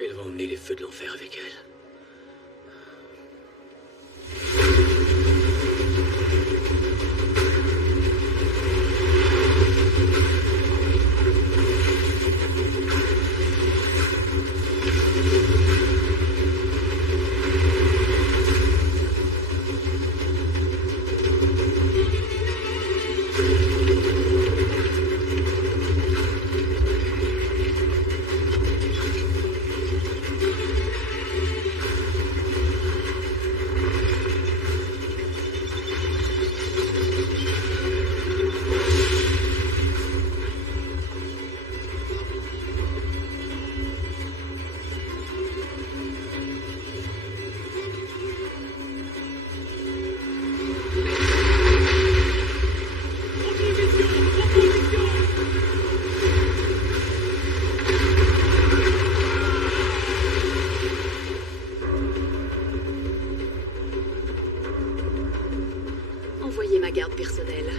elle va emmener les feux de l'enfer avec elle. vérifier ma garde personnelle.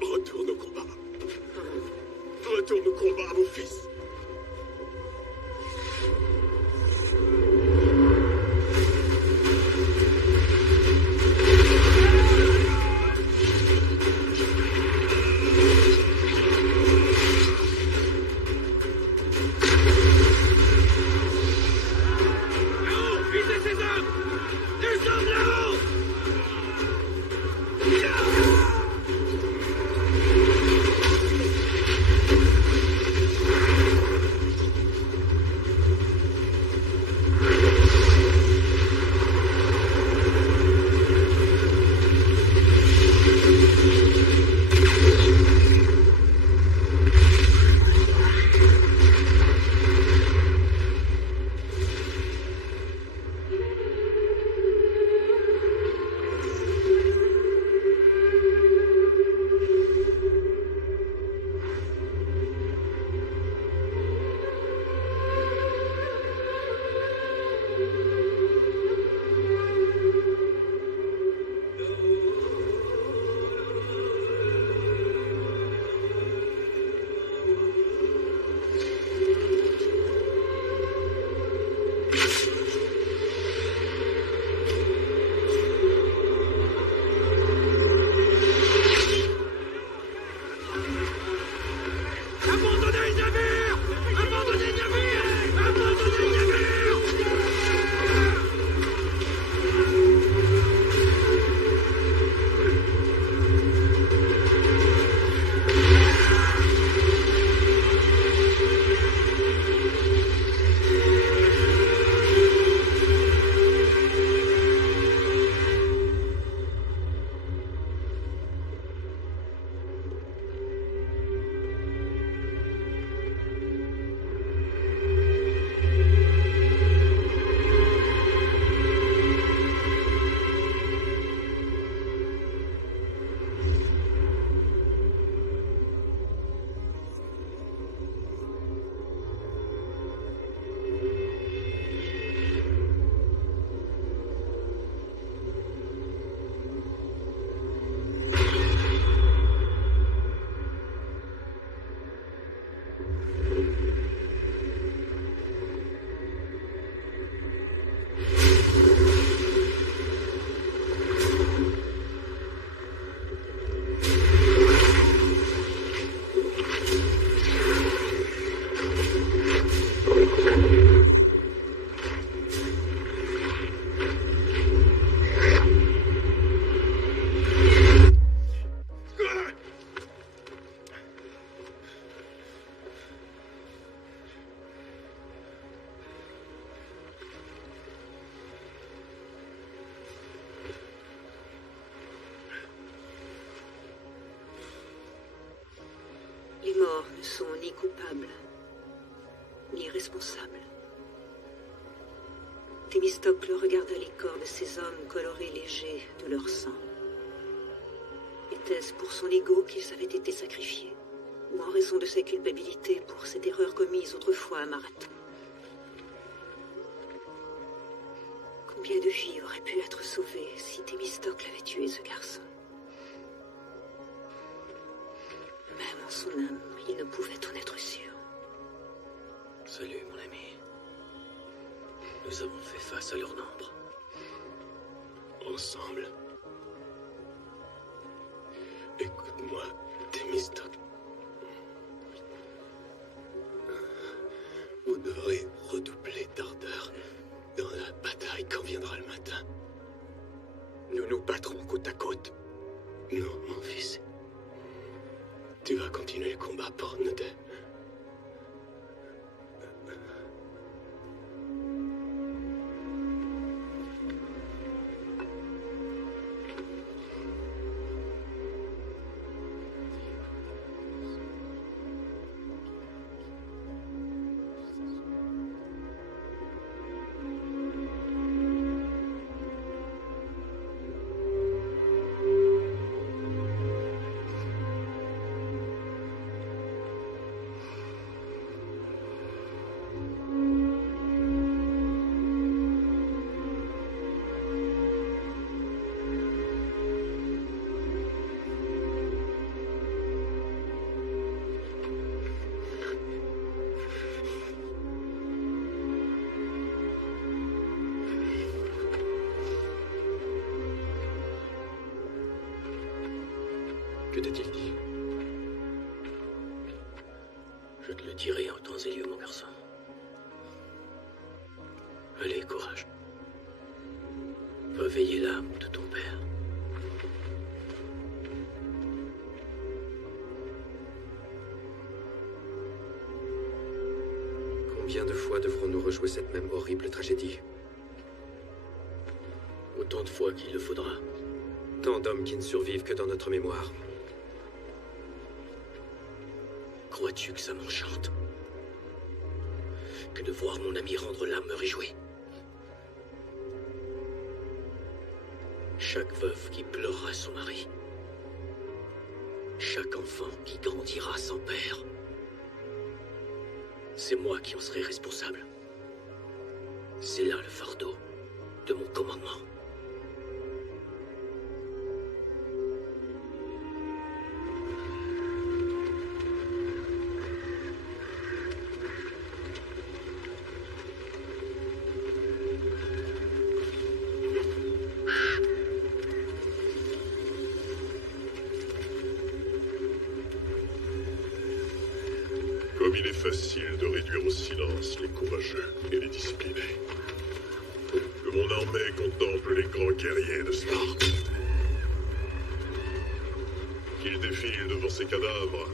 Retourne au combat. Retourne au combat, mon fils. Les morts ne sont ni coupables, ni responsables. Thémistocle regarda les corps de ces hommes colorés légers de leur sang. Était-ce pour son ego qu'ils avaient été sacrifiés, ou en raison de sa culpabilité pour cette erreur commise autrefois à Marathon? Combien de vies auraient pu être sauvées si Thémistocle avait tué ce garçon? Même en son âme, il ne pouvait en être sûr. Salut, mon ami. Nous avons fait face à leur nombre. Ensemble. Écoute-moi, Thémistocle. Vous devrez redoubler d'ardeur dans la bataille quand viendra le matin. Nous nous battrons côte à côte. Non, mon fils. Tu vas continuer le combat pour nous deux. Que t'a-t-il dit? Je te le dirai en temps et lieu, mon garçon. Allez, courage. Va veiller l'âme de ton père. Combien de fois devrons-nous rejouer cette même horrible tragédie? Autant de fois qu'il le faudra. Tant d'hommes qui ne survivent que dans notre mémoire. Crois-tu que ça m'enchante? Que de voir mon ami rendre l'âme me réjouit? Chaque veuve qui pleurera son mari. Chaque enfant qui grandira sans père. C'est moi qui en serai responsable. C'est là le fardeau de mon commandement. Comme il est facile de réduire au silence les courageux et les disciplinés. Que mon armée contemple les grands guerriers de Sparte. Qu'ils défilent devant ces cadavres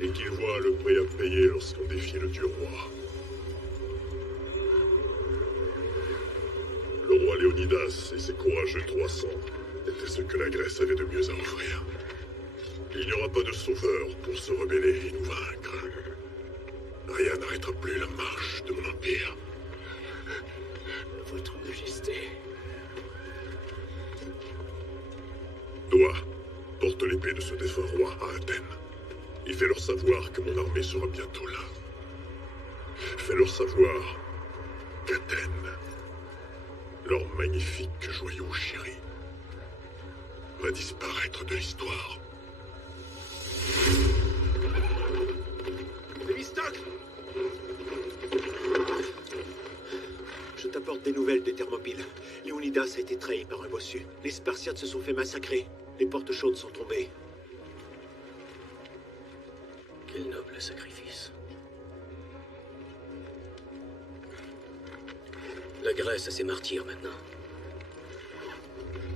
et qu'ils voient le prix à payer lorsqu'on défie le dieu roi. Le roi Léonidas et ses courageux 300 étaient ce que la Grèce avait de mieux à offrir. Il n'y aura pas de sauveur pour se rebeller et nous vaincre. Rien n'arrêtera plus la marche de mon empire. Votre Majesté. Toi, porte l'épée de ce défunt roi à Athènes. Et fais-leur savoir que mon armée sera bientôt là. Fais-leur savoir qu'Athènes, leur magnifique joyau chéri, va disparaître de l'histoire. Thémistocle! Je t'apporte des nouvelles des Thermopyles. Léonidas a été trahi par un bossu. Les Spartiates se sont fait massacrer. Les portes chaudes sont tombées. Quel noble sacrifice. La Grèce a ses martyrs maintenant.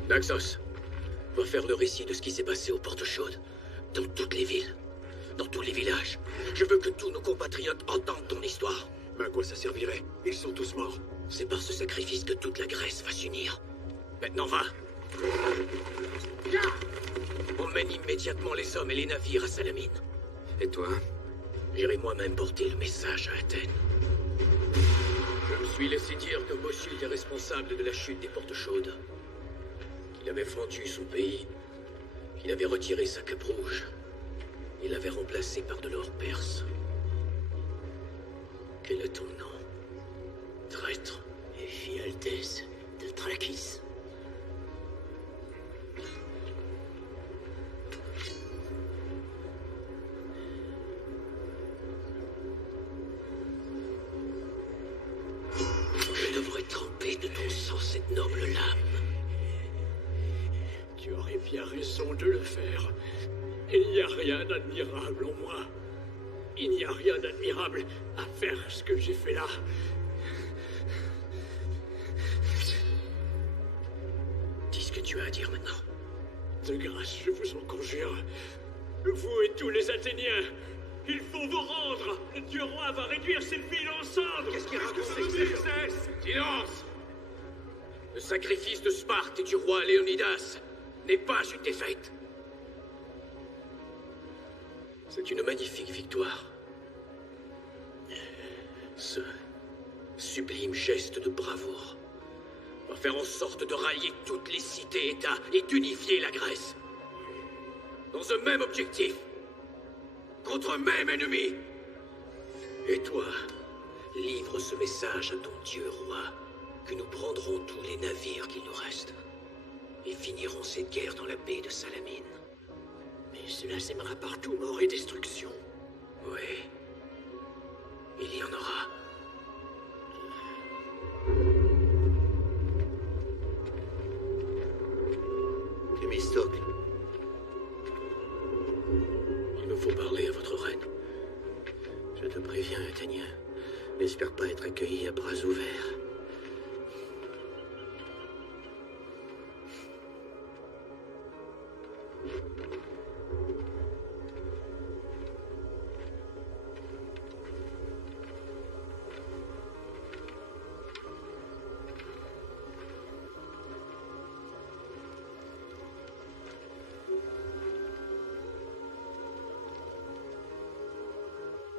Naxos, va faire le récit de ce qui s'est passé aux portes chaudes, dans toutes les villes, dans tous les villages. Je veux que tous nos compatriotes entendent ton histoire. Mais à quoi ça servirait? Ils sont tous morts. C'est par ce sacrifice que toute la Grèce va s'unir. Maintenant va. Emmène immédiatement les hommes et les navires à Salamine. Et toi? J'irai moi-même porter le message à Athènes. Je me suis laissé dire que Bossu était responsable de la chute des portes chaudes. Qu'il avait fendu son pays, qu'il avait retiré sa cape rouge. Il l'avait remplacé par de l'or perse. Quel est ton nom, traître? Éphialtès de Thrakis. Je devrais tremper de ton sang cette noble lame. Tu aurais bien raison de le faire. Il n'y a rien d'admirable en moi. Il n'y a rien d'admirable à faire ce que j'ai fait là. Dis ce que tu as à dire maintenant. De grâce, je vous en conjure. Vous et tous les Athéniens, il faut vous rendre. Le dieu roi va réduire cette ville en cendres. Qu'est-ce qu'il raconte? Silence! Le sacrifice de Sparte et du roi Léonidas n'est pas une défaite. C'est une magnifique victoire. Ce sublime geste de bravoure va faire en sorte de rallier toutes les cités-États et d'unifier la Grèce. Dans un même objectif. Contre un même ennemi. Et toi, livre ce message à ton dieu roi, que nous prendrons tous les navires qu'il nous reste, et finirons cette guerre dans la baie de Salamine. Mais cela sèmera partout mort et destruction. Oui. Il y en aura. Thémistocle. Il me faut parler à votre reine. Je te préviens, Athénien. N'espère pas être accueilli à bras ouverts.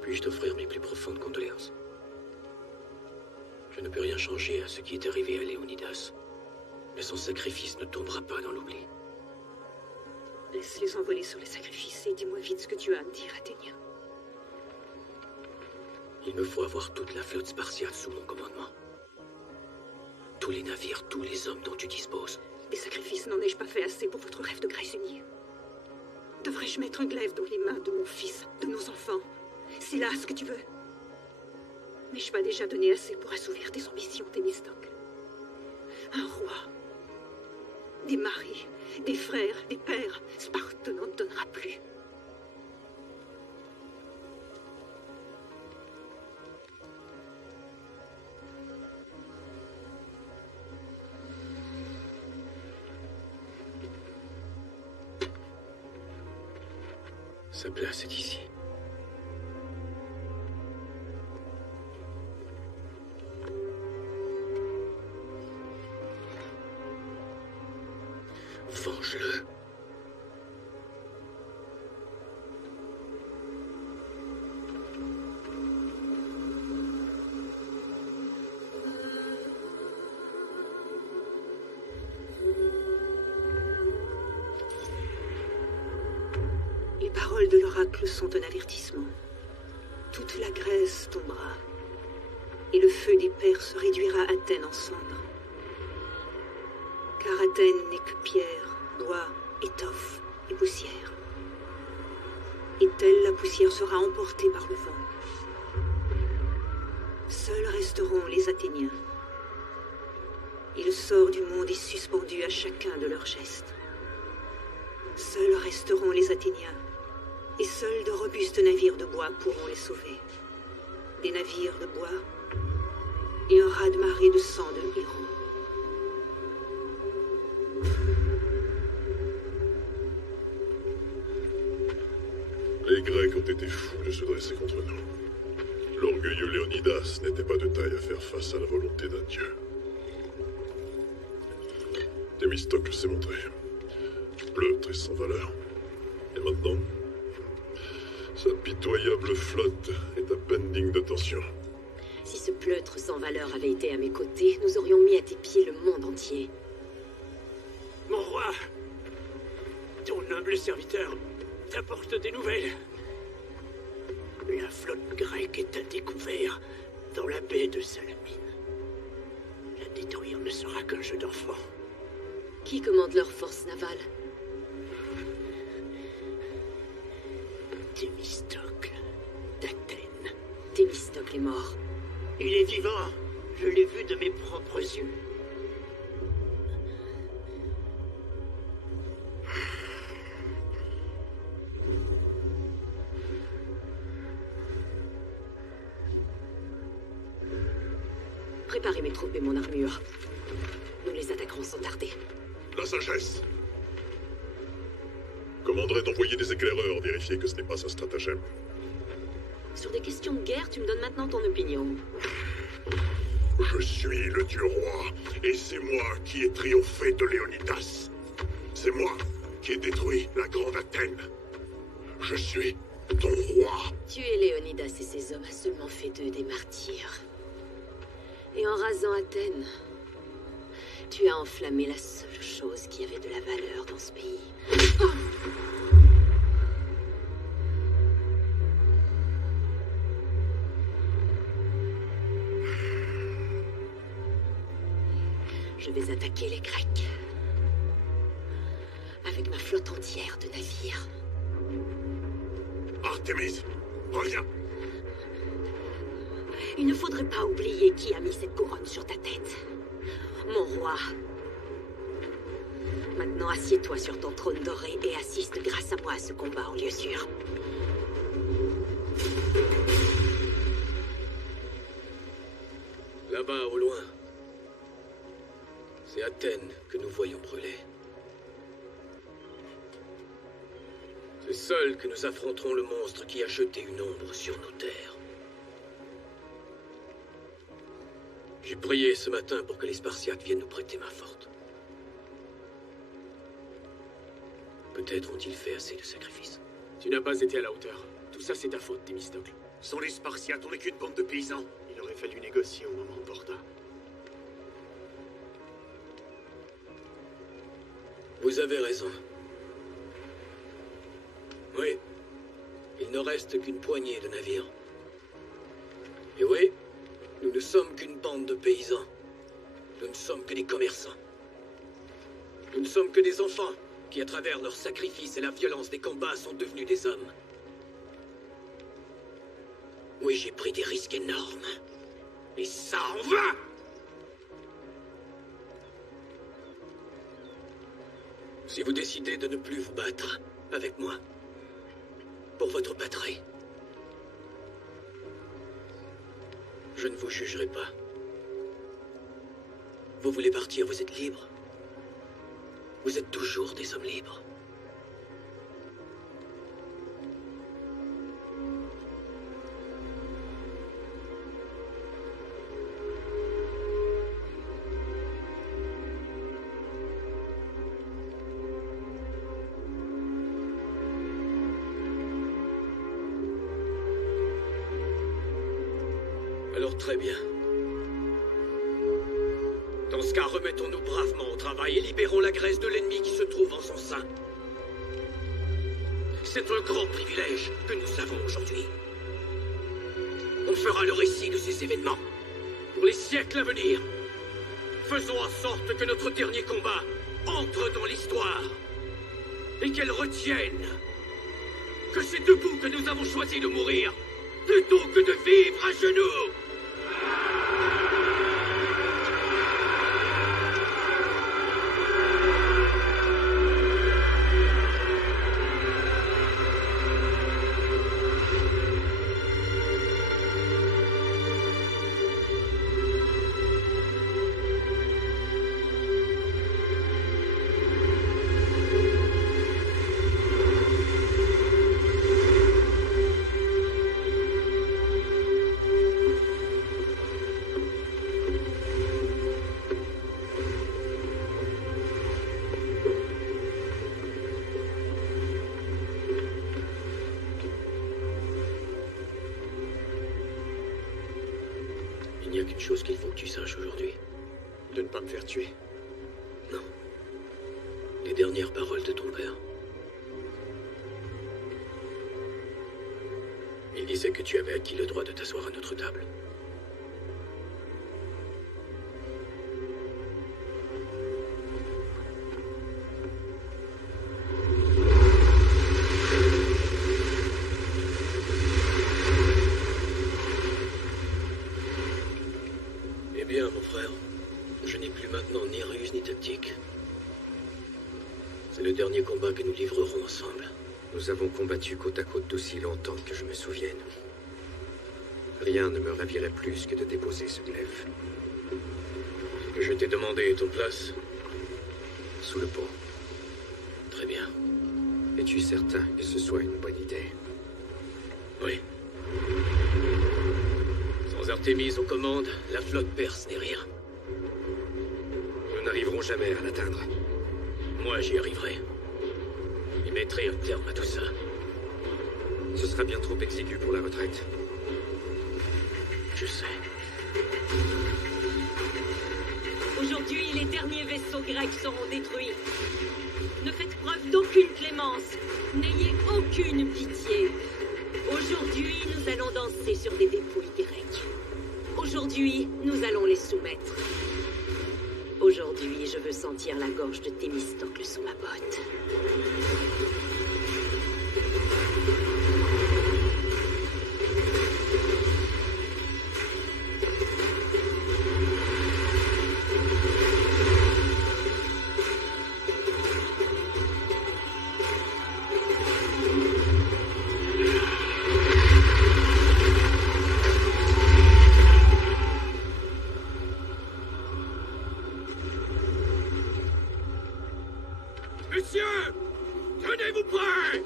Puis-je t'offrir mes plus profondes condoléances? Je ne peux rien changer à ce qui est arrivé à Léonidas, mais son sacrifice ne tombera pas dans l'oubli. Laisse-les envoler sur les sacrifices et dis-moi vite ce que tu as à me dire, Athénien. Il me faut avoir toute la flotte spartiate sous mon commandement. Tous les navires, tous les hommes dont tu disposes. Des sacrifices n'en ai-je pas fait assez pour votre rêve de Grèce unie? Devrais-je mettre un glaive dans les mains de mon fils, de nos enfants? C'est là ce que tu veux? N'ai-je pas déjà donné assez pour assouvir tes ambitions, Thémistocle? Un roi, des maris, des frères, des pères, Sparte n'en donnera plus. Sa place est ici. Venge-le. Les paroles de l'oracle sont un avertissement. Toute la Grèce tombera, et le feu des Perses réduira Athènes en cendres. Car Athènes n'est que pierre, bois, étoffe et poussière. Et telle la poussière sera emportée par le vent. Seuls resteront les Athéniens. Et le sort du monde est suspendu à chacun de leurs gestes. Seuls resteront les Athéniens. Et seuls de robustes navires de bois pourront les sauver. Des navires de bois et un raz-de-marée de sang de héros. Les Grecs ont été fous de se dresser contre nous. L'orgueilleux Léonidas n'était pas de taille à faire face à la volonté d'un dieu. Thémistocle s'est montré. Pleutre et sans valeur. Et maintenant, Sa pitoyable flotte est à peine digne d'attention. Si ce pleutre sans valeur avait été à mes côtés, nous aurions mis à tes pieds le monde entier. Mon roi, ton humble serviteur t'apporte des nouvelles. La flotte grecque est à découvert dans la baie de Salamine. La détruire ne sera qu'un jeu d'enfant. Qui commande leur force navale? Thémistocle, d'Athènes. Thémistocle est mort. Il est vivant. Je l'ai vu de mes propres yeux. Préparez mes troupes et mon armure. Nous les attaquerons sans tarder. La sagesse. Commanderait d'envoyer des éclaireurs vérifier que ce n'est pas un stratagème. Sur des questions de guerre, tu me donnes maintenant ton opinion. Je suis le dieu roi, et c'est moi qui ai triomphé de Léonidas. C'est moi qui ai détruit la grande Athènes. Je suis ton roi. Tuer Léonidas et ses hommes a seulement fait d'eux des martyrs. Et en rasant Athènes, tu as enflammé la seule chose qui avait de la valeur dans ce pays. Oh! Je vais attaquer les Grecs. Avec ma flotte entière de navires. Artémis, reviens. Il ne faudrait pas oublier qui a mis cette couronne sur ta tête. Mon roi. Maintenant, assieds-toi sur ton trône doré et assiste grâce à moi à ce combat en lieu sûr. Là-bas, au loin, c'est Athènes que nous voyons brûler. C'est seul que nous affronterons le monstre qui a jeté une ombre sur nos terres. J'ai prié ce matin pour que les Spartiates viennent nous prêter main forte. Peut-être ont-ils fait assez de sacrifices. Tu n'as pas été à la hauteur. Tout ça, c'est ta faute, Thémistocle. Sans les Spartiates, on n'est qu'une bande de paysans. Il aurait fallu négocier au moment opportun. Vous avez raison. Oui, il ne reste qu'une poignée de navires. Et oui, nous ne sommes qu'une bande de paysans. Nous ne sommes que des commerçants. Nous ne sommes que des enfants qui, à travers leurs sacrifices et la violence des combats, sont devenus des hommes. Oui, j'ai pris des risques énormes. Et ça en va! Si vous décidez de ne plus vous battre avec moi, pour votre patrie, je ne vous jugerai pas. Vous voulez partir, vous êtes libre. Vous êtes toujours des hommes libres. Alors très bien. Dans ce cas, remettons-nous bravement au travail et libérons la Grèce de l'ennemi qui se trouve en son sein. C'est un grand privilège que nous avons aujourd'hui. On fera le récit de ces événements pour les siècles à venir. Faisons en sorte que notre dernier combat entre dans l'histoire et qu'elle retienne que c'est debout que nous avons choisi de mourir plutôt que de vivre à genoux. Il n'y a qu'une chose qu'il faut que tu saches aujourd'hui. De ne pas me faire tuer. Non. Les dernières paroles de ton père. Il disait que tu avais acquis le droit de t'asseoir à notre table. Eh bien, mon frère, je n'ai plus maintenant ni ruse ni tactique. C'est le dernier combat que nous livrerons ensemble. Nous avons combattu côte à côte d'aussi longtemps que je me souvienne. Rien ne me ravirait plus que de déposer ce glaive. Ce que je t'ai demandé est en place. Sous le pont. Très bien. Es-tu certain que ce soit une bonne idée? Oui. Sans Artémis aux commandes, la flotte perse n'est rien. Nous n'arriverons jamais à l'atteindre. Moi, j'y arriverai. Et mettrai un terme à tout ça. Ce sera bien trop exigu pour la retraite. Je sais. Aujourd'hui, les derniers vaisseaux grecs seront détruits. Ne faites preuve d'aucune clémence. N'ayez aucune pitié. Aujourd'hui, nous allons danser sur des dépouilles grecques. Aujourd'hui, nous allons les soumettre. Aujourd'hui, je veux sentir la gorge de Thémistocle sous ma botte. Messieurs, tenez-vous prêts!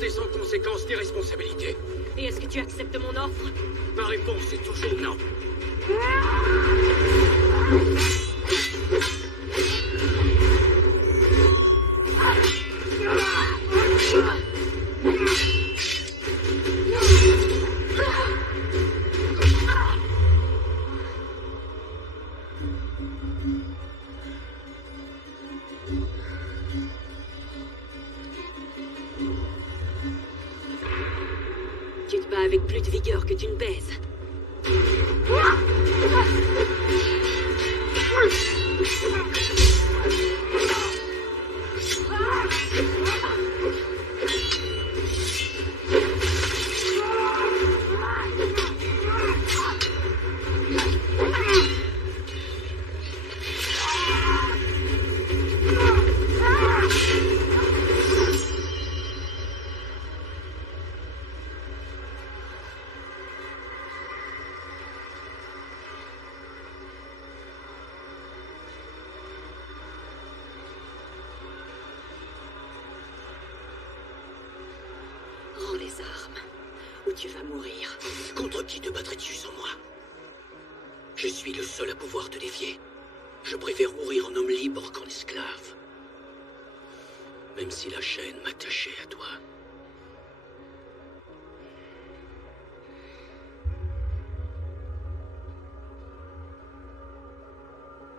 porter sans conséquence ni responsabilité. Et est-ce que tu acceptes mon offre? Ma réponse est toujours non. Tu te bats avec plus de vigueur que tu ne baises. Rends les armes, ou tu vas mourir. Contre qui te battrais-tu sans moi? Je suis le seul à pouvoir te défier. Je préfère mourir en homme libre qu'en esclave. Même si la chaîne m'attachait à toi.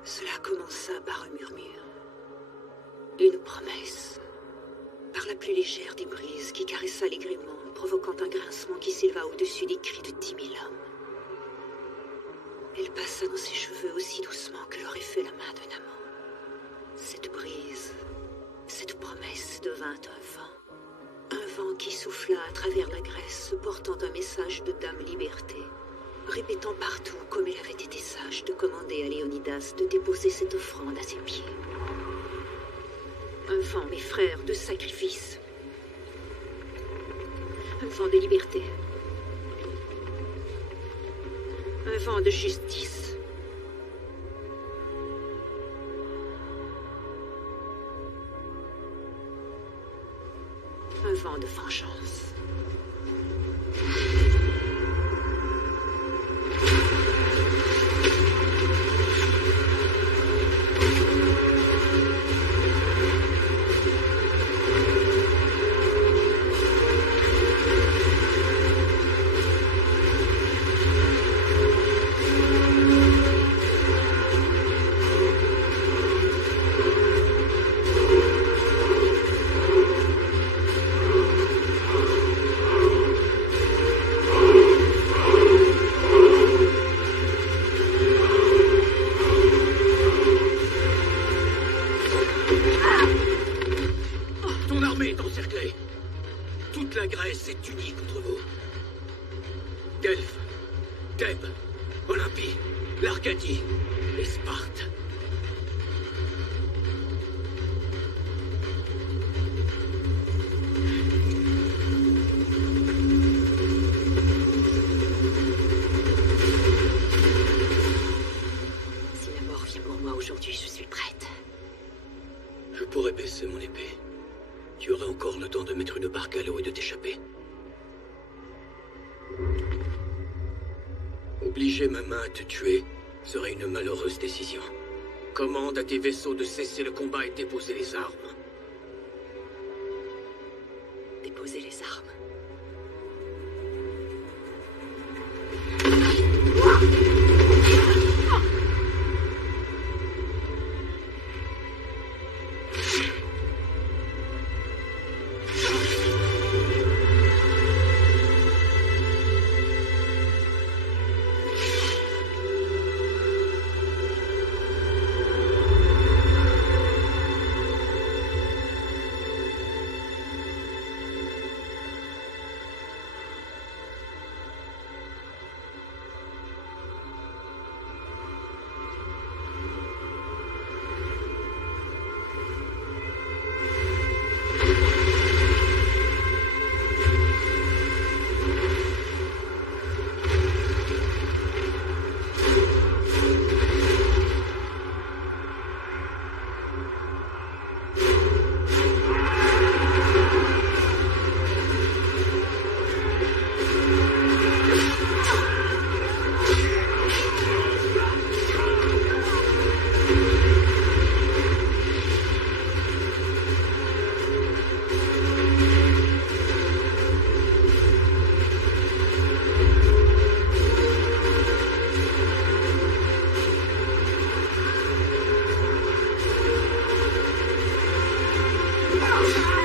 Cela commença par un murmure. Une promesse. Par la plus légère des brises qui caressa les gréements, provoquant un grincement qui s'éleva au-dessus des cris de 10 000 hommes. Elle passa dans ses cheveux aussi doucement que l'aurait fait la main d'un amant. Cette brise, cette promesse devint un vent. Un vent qui souffla à travers la Grèce, portant un message de Dame Liberté, répétant partout comme elle avait été sage de commander à Léonidas de déposer cette offrande à ses pieds. Un vent, mes frères, de sacrifice. Un vent de liberté. Un vent de justice. Un vent de vengeance. Toute la Grèce est unie contre vous. Delphes, Thèbes, Olympie, l'Arcadie et Sparte. Si la mort vient pour moi aujourd'hui, je suis prête. Je pourrais baisser mon épée. Tu aurais encore le temps de mettre une barque à l'eau et de t'échapper. Obliger ma main à te tuer serait une malheureuse décision. Commande à tes vaisseaux de cesser le combat et déposer les armes. Déposer les armes. Ah!